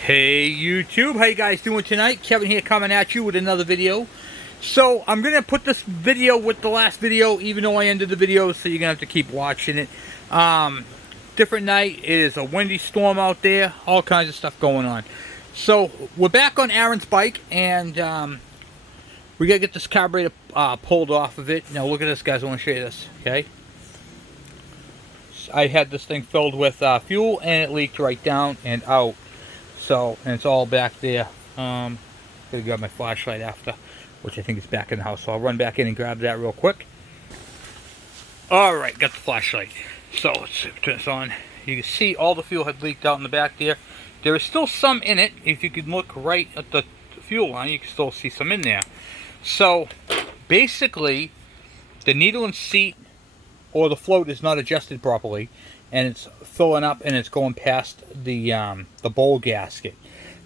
Hey, YouTube. How you guys doing tonight? Kevin here coming at you with another video. So, I'm going to put this video with the last video, even though I ended the video, so you're going to have to keep watching it. Different night. It is a windy storm out there. All kinds of stuff going on. So, we're back on Aaron's bike, and we got to get this carburetor pulled off of it. Now, look at this, guys. I want to show you this, okay? I had this thing filled with fuel, and it leaked right down and out. So, and it's all back there. Gonna grab my flashlight after, which I think is back in the house. So I'll run back in and grab that real quick. Alright, got the flashlight. So let's turn this on. You can see all the fuel had leaked out in the back there. There is still some in it. If you can look right at the fuel line, you can still see some in there. So basically, the needle and seat or the float is not adjusted properly, and it's filling up and it's going past the bowl gasket.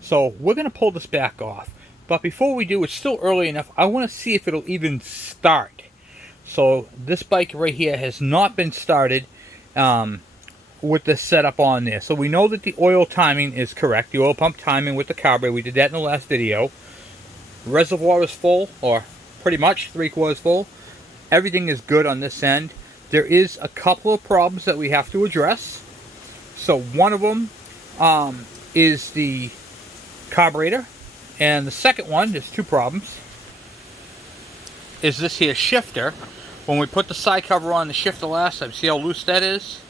So we're going to pull this back off. But before we do, it's still early enough. I want to see if it'll even start. So this bike right here has not been started with the setup on there. So we know that the oil timing is correct. The oil pump timing with the carburetor. We did that in the last video. Reservoir is full, or pretty much 3/4 full. Everything is good on this end. There is a couple of problems that we have to address. So one of them is the carburetor. And the second one, there's two problems, is this here shifter. When we put the side cover on the shifter last time, see how loose that is?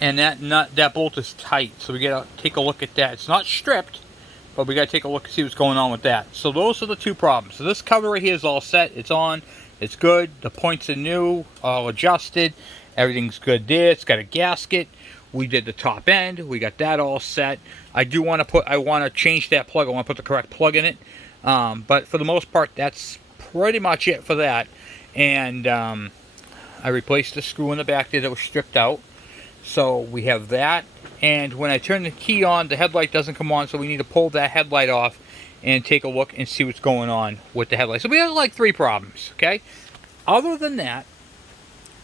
And that bolt is tight. So we gotta take a look at that. It's not stripped, but we gotta take a look and see what's going on with that. So those are the two problems. So this cover right here is all set. It's on. It's good. The points are new, all adjusted. Everything's good there. It's got a gasket. We did the top end. We got that all set. I want to change that plug. I want to put the correct plug in it. But for the most part, that's pretty much it for that. And I replaced the screw in the back there that was stripped out. So we have that. And when I turn the key on, the headlight doesn't come on. So we need to pull that headlight off and take a look and see what's going on with the headlight. So we have like 3 problems, okay? Other than that,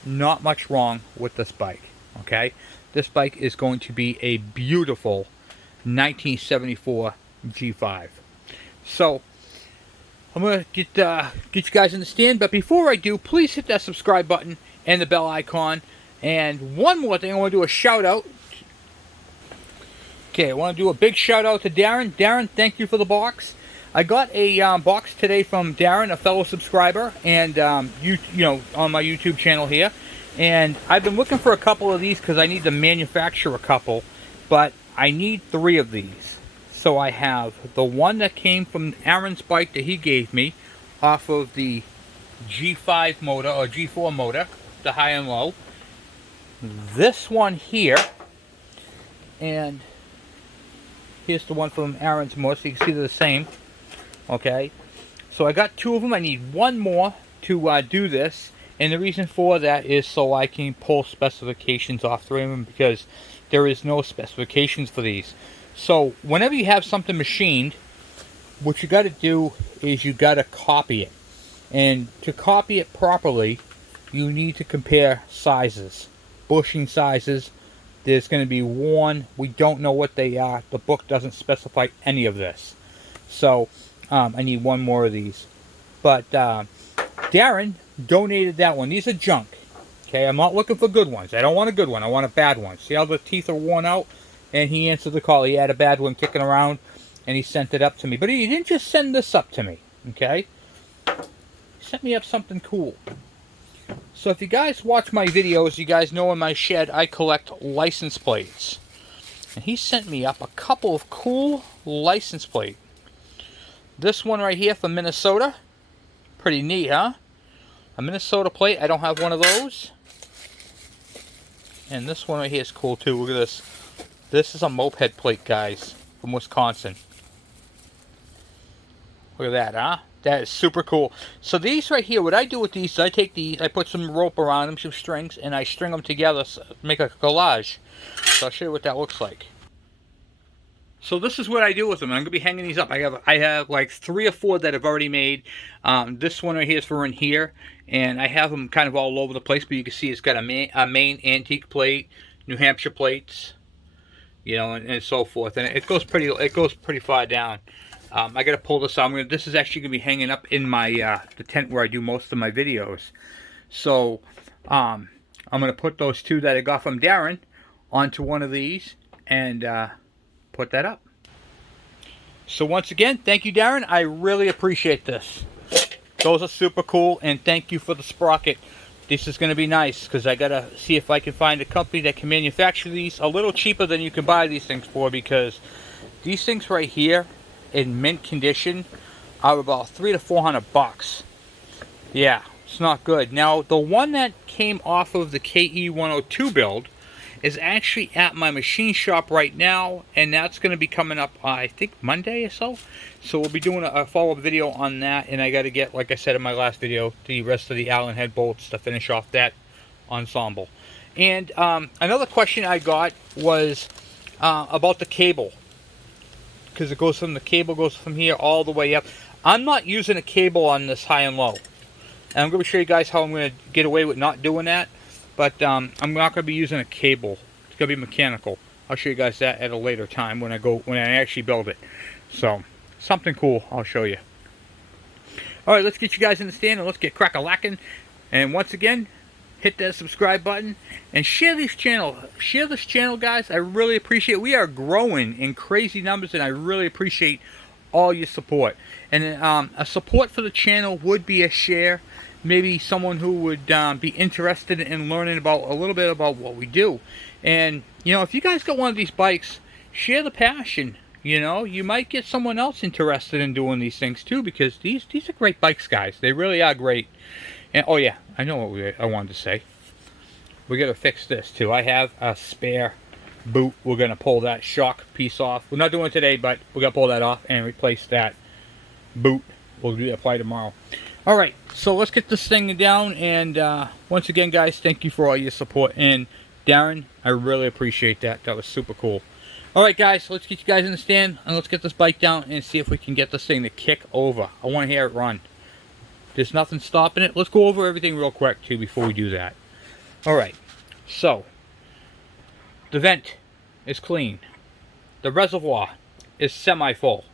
not much wrong with this bike, okay? This bike is going to be a beautiful 1974 G5. So I'm going to get you guys in the stand, but before I do, please hit that subscribe button and the bell icon. And one more thing, I want to do a shout out. Okay, I want to do a big shout out to Darren. Darren, thank you for the box. I got a box today from Darren, a fellow subscriber, and you know, on my YouTube channel here. And I've been looking for a couple of these because I need to manufacture a couple, but I need 3 of these. So I have the one that came from Aaron's bike that he gave me off of the G5 motor or G4 motor, the high and low. This one here, and here's the one from Aaron's motor, so you can see they're the same. Okay, so I got 2 of them. I need 1 more to do this, and the reason for that is so I can pull specifications off 3 of them, because there is no specifications for these. So whenever you have something machined, what you got to do is you got to copy it, and to copy it properly you need to compare sizes, bushing sizes. There's going to be one, we don't know what they are, the book doesn't specify any of this. So I need 1 more of these. But Darren donated that one. These are junk. Okay, I'm not looking for good ones. I don't want a good one. I want a bad one. See how the teeth are worn out? And he answered the call. He had a bad one kicking around, and he sent it up to me. But he didn't just send this up to me. Okay? He sent me up something cool. So if you guys watch my videos, you guys know in my shed I collect license plates. And he sent me up a couple of cool license plates. This one right here from Minnesota. Pretty neat, huh? A Minnesota plate. I don't have one of those. And this one right here is cool too. Look at this. This is a Moped Plate, guys, from Wisconsin. Look at that, huh? That is super cool. So these right here, what I do with these is I take these, I put some rope around them, some strings, and I string them together, make a collage. So I'll show you what that looks like. So this is what I do with them. I'm going to be hanging these up. I have like 3 or 4 that I've already made. This one right here is for in here. And I have them kind of all over the place. But you can see it's got a main antique plate, New Hampshire plates, you know, and so forth. And it goes pretty far down. I got to pull this out. This is actually going to be hanging up in my the tent where I do most of my videos. So I'm going to put those 2 that I got from Darren onto one of these and put that up. So once again, thank you, Darren. I really appreciate this. Those are super cool, and thank you for the sprocket. This is going to be nice because I got to see if I can find a company that can manufacture these a little cheaper than you can buy these things for, because these things right here in mint condition are about $300 to $400. Yeah, it's not good. Now, the one that came off of the KE102 build is actually at my machine shop right now, and that's going to be coming up, I think, Monday or so. So we'll be doing a follow-up video on that, and I got to get, like I said in my last video, the rest of the Allen head bolts to finish off that ensemble. And another question I got was about the cable, because it goes from the cable goes from here all the way up. I'm not using a cable on this high and low, and I'm going to show you guys how I'm going to get away with not doing that. But I'm not going to be using a cable. It's going to be mechanical. I'll show you guys that at a later time when I actually build it. So something cool I'll show you. All right, let's get you guys in the stand and let's get crack-a-lacking. And once again, hit that subscribe button and share this channel. Share this channel, guys. I really appreciate it. We are growing in crazy numbers, and I really appreciate all your support. And a support for the channel would be a share. Maybe someone who would be interested in learning about a little bit about what we do. And, you know, if you guys got one of these bikes, share the passion. You know, you might get someone else interested in doing these things too, because these are great bikes, guys. They really are great. And oh yeah, I know what I wanted to say. We got to fix this too. I have a spare boot. We're going to pull that shock piece off. We're not doing it today, but we're going to pull that off and replace that boot. We'll apply tomorrow. All right, so let's get this thing down. And once again, guys, thank you for all your support. And Darren, I really appreciate that. That was super cool. All right, guys, let's get you guys in the stand, and let's get this bike down and see if we can get this thing to kick over. I want to hear it run. There's nothing stopping it. Let's go over everything real quick, too, before we do that. All right, so the vent is clean. The reservoir is semi-full.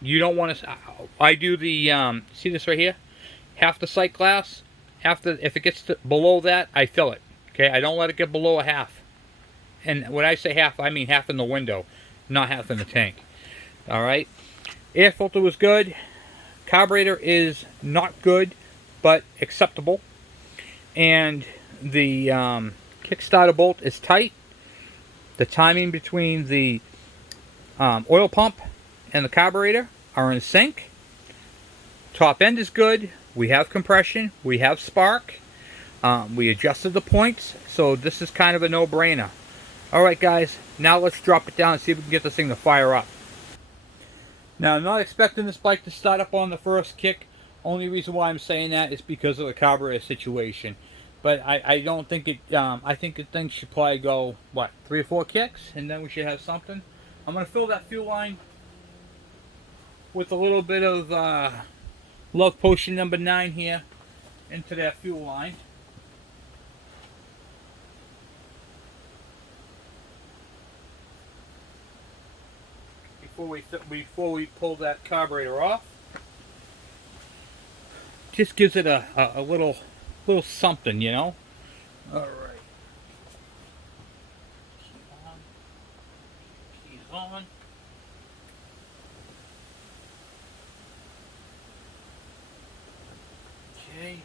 You don't want to... I do the... see this right here? Half the sight glass. If it gets below that, I fill it. Okay, I don't let it get below a half. And when I say half, I mean half in the window, not half in the tank. All right. Air filter was good. Carburetor is not good, but acceptable. And the Kickstarter bolt is tight. The timing between the oil pump and the carburetor are in sync. Top end is good. We have compression. We have spark. We adjusted the points, so this is kind of a no-brainer. Alright guys, now let's drop it down and see if we can get this thing to fire up. Now I'm not expecting this bike to start up on the first kick. Only reason why I'm saying that is because of the carburetor situation. But I don't think it, I think the thing should probably go, what, 3 or 4 kicks, and then we should have something. I'm going to fill that fuel line with a little bit of Love Potion number 9 here into that fuel line. Before we pull that carburetor off. Just gives it a little something, you know. All right. Keys on. Okay.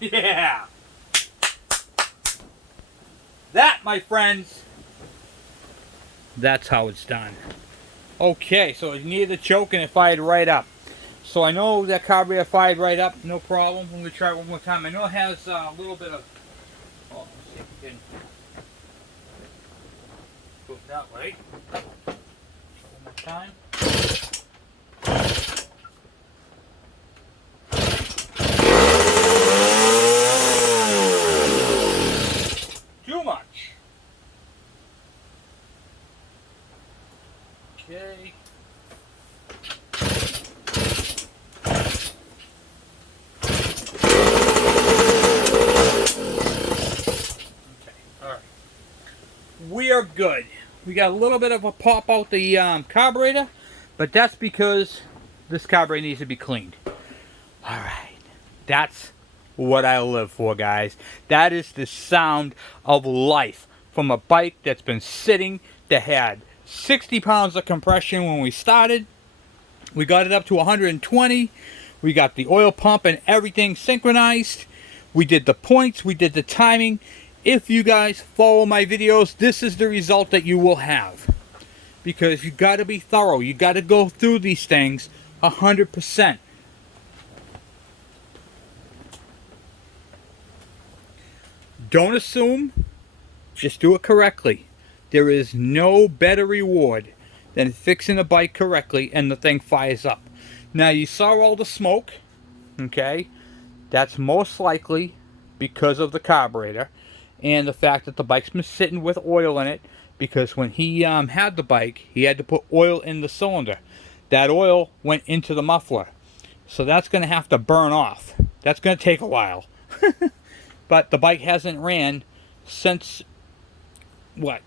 Yeah! That, my friends, that's how it's done. Okay, so it needed a choke and it fired right up. So I know that carburetor fired right up, no problem. I'm going to try it one more time. I know it has a little bit of... Oh, let's see if we can go that way. One more time. Too much. Okay. Alright. We are good. We got a little bit of a pop out the carburetor, but that's because this carburetor needs to be cleaned. Alright. That's what I live for, guys. That is the sound of life from a bike that's been sitting, that had 60 pounds of compression when we started. We got it up to 120. We got the oil pump and everything synchronized. We did the points. We did the timing. If you guys follow my videos, this is the result that you will have. Because you got to be thorough. You got to go through these things 100%. Don't assume. Just do it correctly. There is no better reward than fixing a bike correctly and the thing fires up. Now you saw all the smoke, okay? That's most likely because of the carburetor and the fact that the bike's been sitting with oil in it, because when he had the bike, he had to put oil in the cylinder. That oil went into the muffler. So that's going to have to burn off. That's going to take a while. But the bike hasn't ran since, what?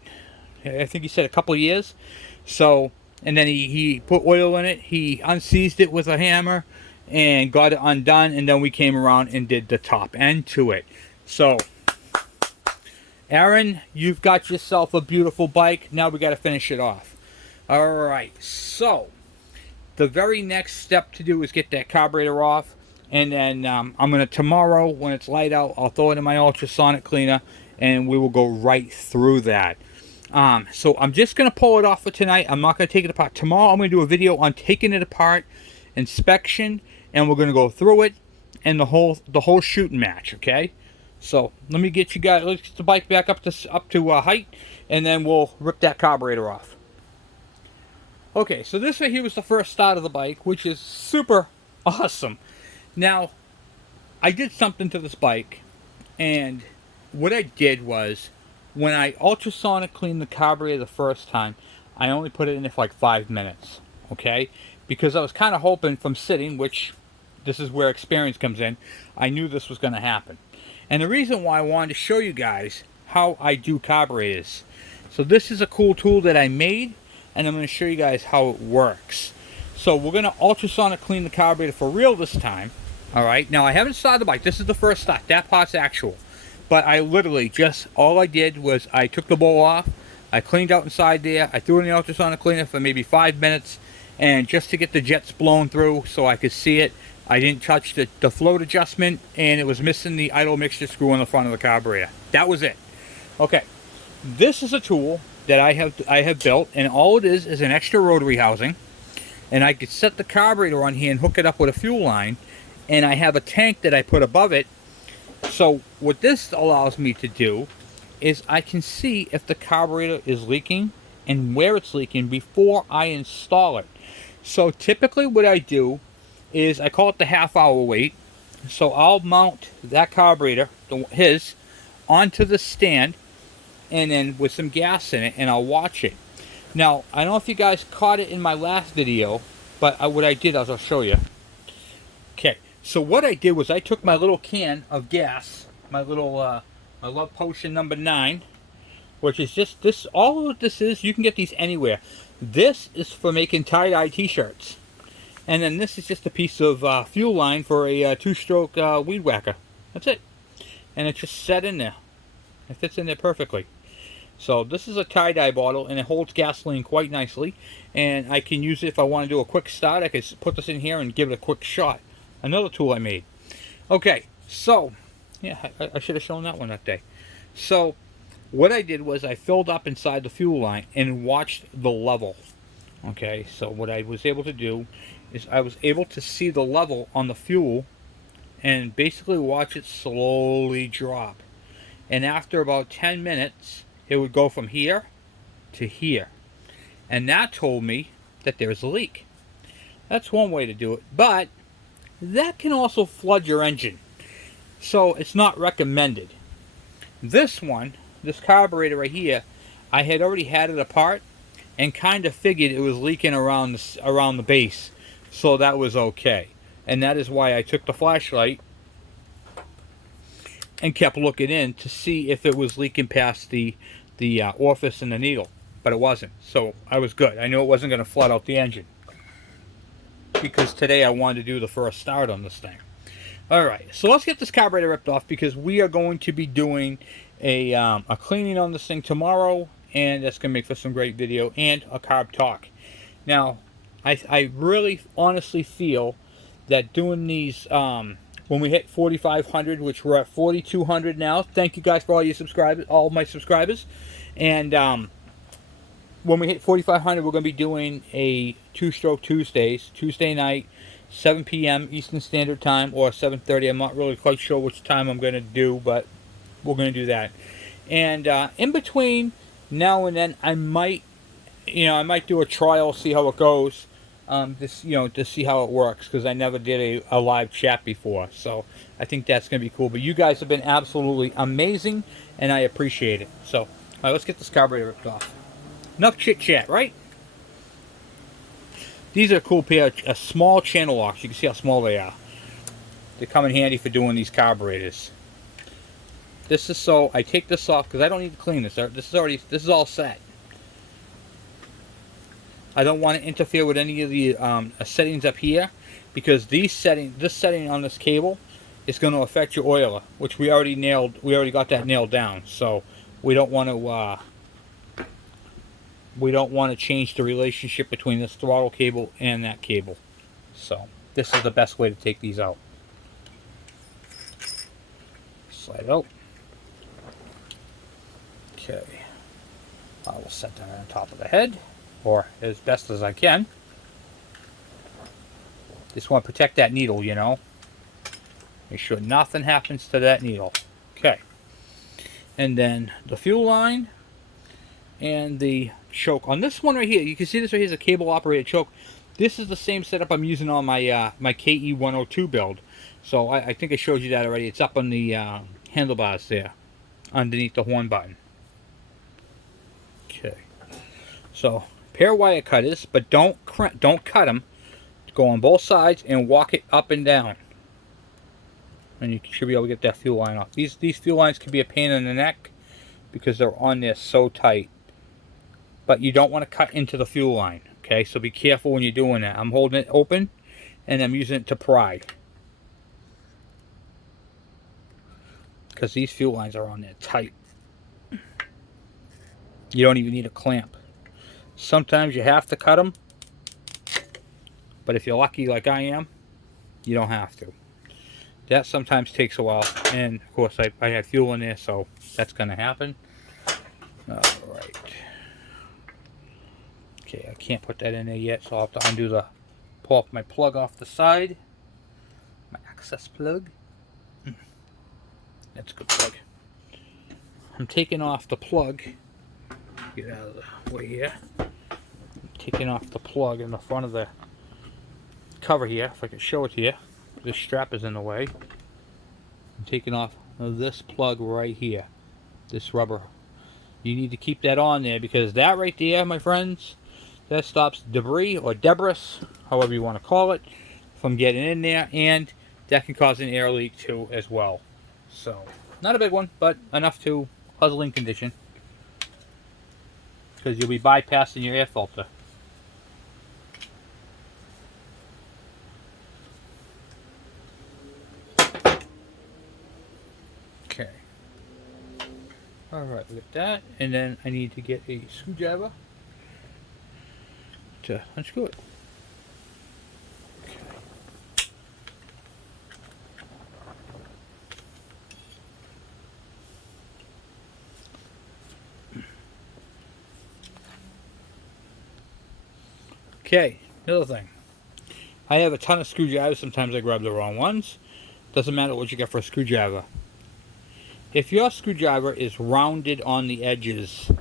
I think he said a couple of years. So, and then he put oil in it. He unseized it with a hammer and got it undone. And then we came around and did the top end to it. So, Aaron, you've got yourself a beautiful bike. Now we got to finish it off. All right. So, the very next step to do is get that carburetor off. And then I'm going to, tomorrow, when it's light out, I'll throw it in my ultrasonic cleaner, and we will go right through that. So I'm just going to pull it off for tonight. I'm not going to take it apart. Tomorrow I'm going to do a video on taking it apart, inspection, and we're going to go through it, and the whole shooting match, okay? So let me get you guys, let's get the bike back up to height, and then we'll rip that carburetor off. Okay, so this right here was the first start of the bike, which is super awesome. Now, I did something to this bike, and what I did was, when I ultrasonic cleaned the carburetor the first time, I only put it in there for like 5 minutes, okay? Because I was kind of hoping from sitting, which this is where experience comes in. I knew this was going to happen. And the reason why I wanted to show you guys how I do carburetors. So this is a cool tool that I made, and I'm going to show you guys how it works. So we're going to ultrasonic clean the carburetor for real this time. Alright, now I haven't started the bike. This is the first start. That part's actual. But I literally just, all I did was I took the bowl off, I cleaned out inside there, I threw it in the ultrasonic cleaner for maybe 5 minutes, and just to get the jets blown through so I could see it. I didn't touch the float adjustment, and it was missing the idle mixture screw on the front of the carburetor. That was it. Okay, this is a tool that I have built, and all it is an extra rotary housing, and I could set the carburetor on here and hook it up with a fuel line, and I have a tank that I put above it. So what this allows me to do is I can see if the carburetor is leaking and where it's leaking before I install it. So typically what I do is I call it the half-hour wait. So I'll mount that carburetor, his, onto the stand, and then with some gas in it, and I'll watch it. Now, I don't know if you guys caught it in my last video, but what I did is I'll show you. Okay, so what I did was I took my little can of gas, my little my Love Potion number 9, which is just this. All of this is, you can get these anywhere. This is for making tie-dye t-shirts, and then this is just a piece of fuel line for a 2-stroke weed whacker. That's it, and it's just set in there. It fits in there perfectly. So this is a tie-dye bottle, and it holds gasoline quite nicely, and I can use it if I want to do a quick start. I can put this in here and give it a quick shot. Another tool I made. Okay, so yeah, I should have shown that one that day. So what I did was I filled up inside the fuel line and watched the level. Okay, so what I was able to do is I was able to see the level on the fuel and basically watch it slowly drop. And after about 10 minutes, it would go from here to here. And that told me that there's a leak. That's one way to do it. But that can also flood your engine. So it's not recommended. This one, this carburetor right here, I had already had it apart and kind of figured it was leaking around the base. So that was okay. And that is why I took the flashlight and kept looking in to see if it was leaking past the orifice and the needle. But it wasn't. So I was good. I knew it wasn't going to flood out the engine, because today I wanted to do the first start on this thing. Alright, so let's get this carburetor ripped off, because we are going to be doing a cleaning on this thing tomorrow, and that's going to make for some great video and a carb talk. Now, I really honestly feel that doing these, when we hit 4,500, which we're at 4,200 now, thank you guys for all your subscribers, all my subscribers, and when we hit 4,500, we're going to be doing a 2-stroke Tuesdays, Tuesday night, 7 p.m. Eastern Standard Time, or 7:30. I'm not really quite sure which time I'm going to do, but we're going to do that. And in between now and then, I might do a trial, see how it goes, to see how it works, because I never did a live chat before. So I think that's going to be cool. But you guys have been absolutely amazing, and I appreciate it. So, all right, let's get this carburetor ripped off. Enough chit chat, right? These are a cool pair of small channel locks. You can see how small they are. They come in handy for doing these carburetors. This is so I take this off because I don't need to clean this. This is all set. I don't want to interfere with any of the settings up here, because this setting on this cable is going to affect your oiler, which we already got that nailed down. So we don't want to change the relationship between this throttle cable and that cable. So this is the best way to take these out. Slide out. Okay. I will set that on top of the head, or as best as I can. Just want to protect that needle, you know. Make sure nothing happens to that needle. Okay. And then the fuel line and the choke. On this one right here, you can see this right here is a cable operated choke. This is the same setup I'm using on my my KE102 build. So I think I showed you that already. It's up on the handlebars there, underneath the horn button. Okay. So pair of wire cutters, but don't cut them. Go on both sides and walk it up and down. And you should be able to get that fuel line off. These fuel lines can be a pain in the neck because they're on there so tight. But you don't want to cut into the fuel line. Okay, so be careful when you're doing that. I'm holding it open and I'm using it to pry. Because these fuel lines are on there tight. You don't even need a clamp. Sometimes you have to cut them. But if you're lucky like I am, you don't have to. That sometimes takes a while. And of course I have fuel in there, so that's going to happen. Alright. Okay, I can't put that in there yet, so I'll have to undo the, pull off my plug off the side. My access plug. That's a good plug. I'm taking off the plug. Get out of the way here. I'm taking off the plug in the front of the cover here, if I can show it to you. This strap is in the way. I'm taking off this plug right here. This rubber. You need to keep that on there because that right there, my friends, that stops debris or debris, however you want to call it, from getting in there, and that can cause an air leak too as well. So, not a big one, but enough to puzzling condition. Because you'll be bypassing your air filter. Okay. Alright, we got that. And then I need to get a screwdriver to unscrew it. Okay, another thing. I have a ton of screwdrivers. Sometimes I grab the wrong ones. Doesn't matter what you get for a screwdriver. If your screwdriver is rounded on the edges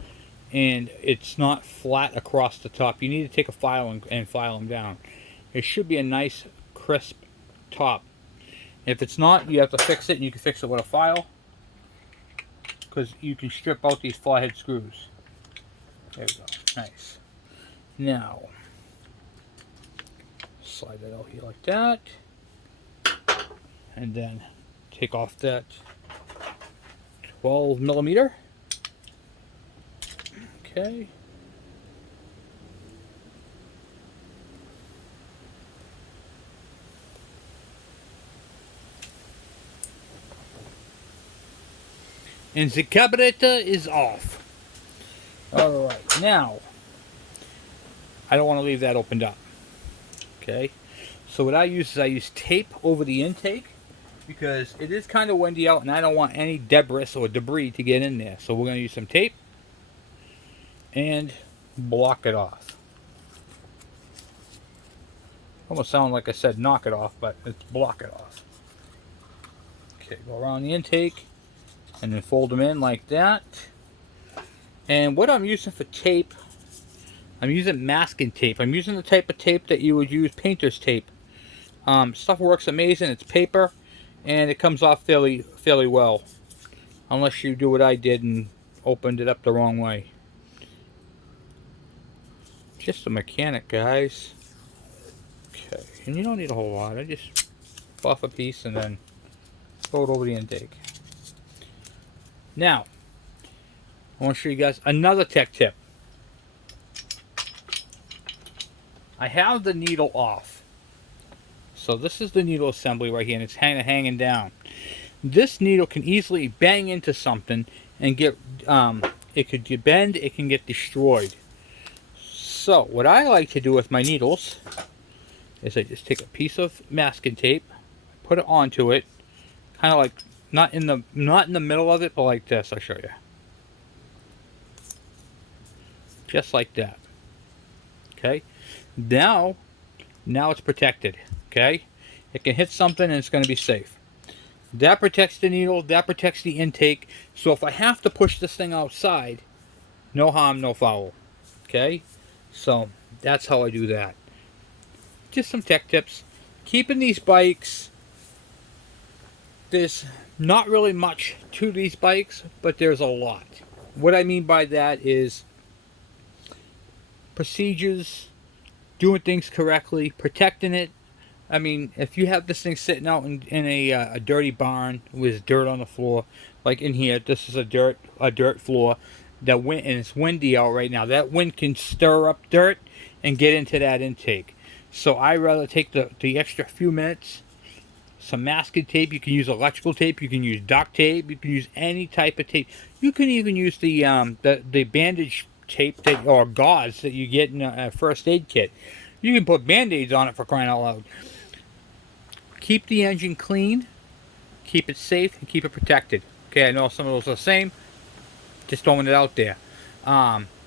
and it's not flat across the top, you need to take a file and file them down. It should be a nice, crisp top. If it's not, you have to fix it, and you can fix it with a file. Because you can strip out these flathead screws. There we go. Nice. Now, slide that out here like that, and then take off that 12 millimeter. Okay. And the carburetor is off. Alright, now I don't want to leave that opened up. Okay, so what I use is tape over the intake because it is kind of windy out and I don't want any debris or debris to get in there. So we're going to use some tape and block it off. Almost sound like I said knock it off, but it's block it off. Okay, go around the intake and then fold them in like that. And what I'm using for tape, I'm using masking tape. I'm using the type of tape that you would use, painter's tape. Stuff works amazing. It's paper, and it comes off fairly well. Unless you do what I did and opened it up the wrong way. Just a mechanic, guys. Okay, and you don't need a whole lot. I just buff a piece and then throw it over the intake. Now, I want to show you guys another tech tip. I have the needle off. So this is the needle assembly right here, and it's kind of hanging down. This needle can easily bang into something and get, it could get bend, it can get destroyed. So what I like to do with my needles is I just take a piece of masking tape, put it onto it, kind of like not in the middle of it, but like this. I'll show you. Just like that. Okay. Now it's protected. Okay. It can hit something and it's going to be safe. That protects the needle. That protects the intake. So if I have to push this thing outside, no harm, no foul. Okay. So that's how I do that. Just some tech tips. Keeping these bikes, there's not really much to these bikes, but there's a lot. What I mean by that is procedures doing things correctly, protecting it. I mean, if you have this thing sitting out in a dirty barn with dirt on the floor, like in here, this is a dirt floor. That wind, and it's windy out right now. That wind can stir up dirt and get into that intake. So I rather take the extra few minutes. Some masking tape. You can use electrical tape. You can use duct tape. You can use any type of tape. You can even use the bandage tape that, or gauze that you get in a first aid kit. You can put band-aids on it, for crying out loud. Keep the engine clean, keep it safe, and keep it protected. Okay, I know some of those are the same. Just throwing it out there.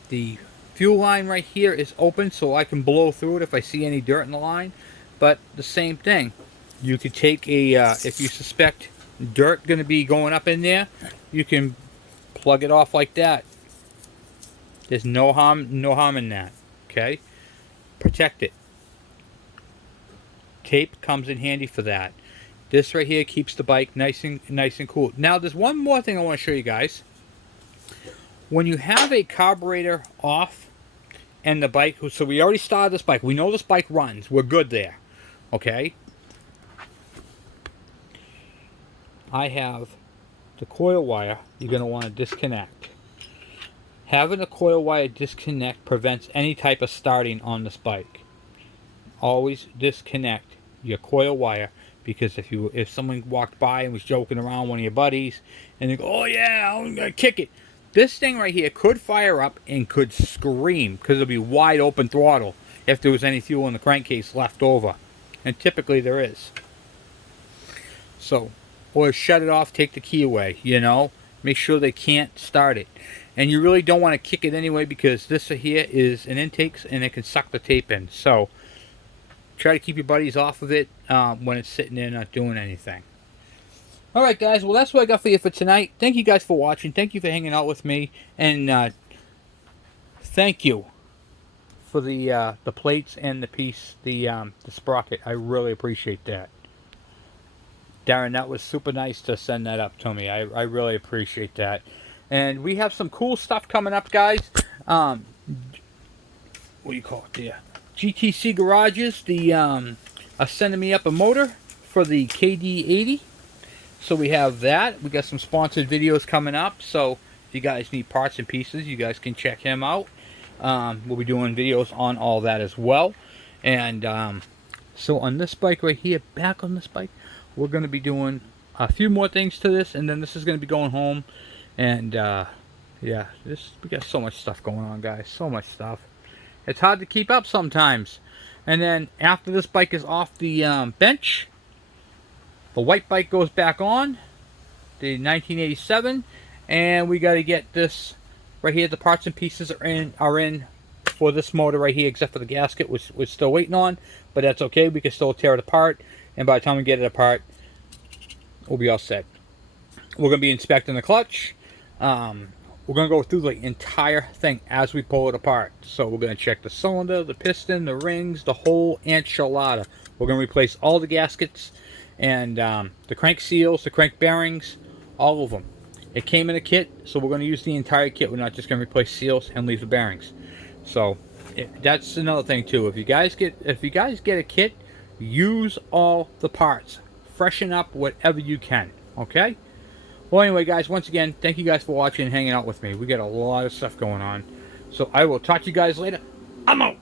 The fuel line right here is open, so I can blow through it if I see any dirt in the line. But the same thing. You could take a, if you suspect dirt going to be going up in there, you can plug it off like that. There's no harm in that. Okay, protect it. Tape comes in handy for that. This right here keeps the bike nice and cool. Now, there's one more thing I want to show you guys. When you have a carburetor off and the bike, so we already started this bike. We know this bike runs. We're good there. Okay. I have the coil wire you're going to want to disconnect. Having a coil wire disconnect prevents any type of starting on this bike. Always disconnect your coil wire, because if someone walked by and was joking around, one of your buddies, and they go, oh yeah, I'm going to kick it. This thing right here could fire up and could scream, because it'll be wide open throttle if there was any fuel in the crankcase left over. And typically there is. So, or shut it off, take the key away, you know. Make sure they can't start it. And you really don't want to kick it anyway, because this here is an intake and it can suck the tape in. So try to keep your buddies off of it when it's sitting there not doing anything. Alright guys, well that's what I got for you for tonight. Thank you guys for watching. Thank you for hanging out with me. And thank you for the plates and the piece, the sprocket. I really appreciate that. Darren, that was super nice to send that up to me. I really appreciate that. And we have some cool stuff coming up, guys. What do you call it there? GTC Garages, are sending me up a motor for the KD80. So we have that. We got some sponsored videos coming up. So if you guys need parts and pieces, you guys can check him out. We'll be doing videos on all that as well. And so on this bike right here, back on this bike, we're going to be doing a few more things to this, and then this is going to be going home. And yeah, we got so much stuff going on, guys. So much stuff. It's hard to keep up sometimes. And then after this bike is off the bench, the white bike goes back on, the 1987, and we got to get this right here. The parts and pieces are in for this motor right here, except for the gasket, which we're still waiting on. But that's okay. We can still tear it apart. And by the time we get it apart, we'll be all set. We're going to be inspecting the clutch. We're going to go through the entire thing as we pull it apart. So we're going to check the cylinder, the piston, the rings, the whole enchilada. We're going to replace all the gaskets and the crank seals, the crank bearings, all of them. It came in a kit, so we're going to use the entire kit. We're not just going to replace seals and leave the bearings. So that's another thing too. If you guys get a kit, use all the parts. Freshen up whatever you can. Okay? Well, anyway, guys, once again, thank you guys for watching and hanging out with me. We got a lot of stuff going on. So I will talk to you guys later. I'm out.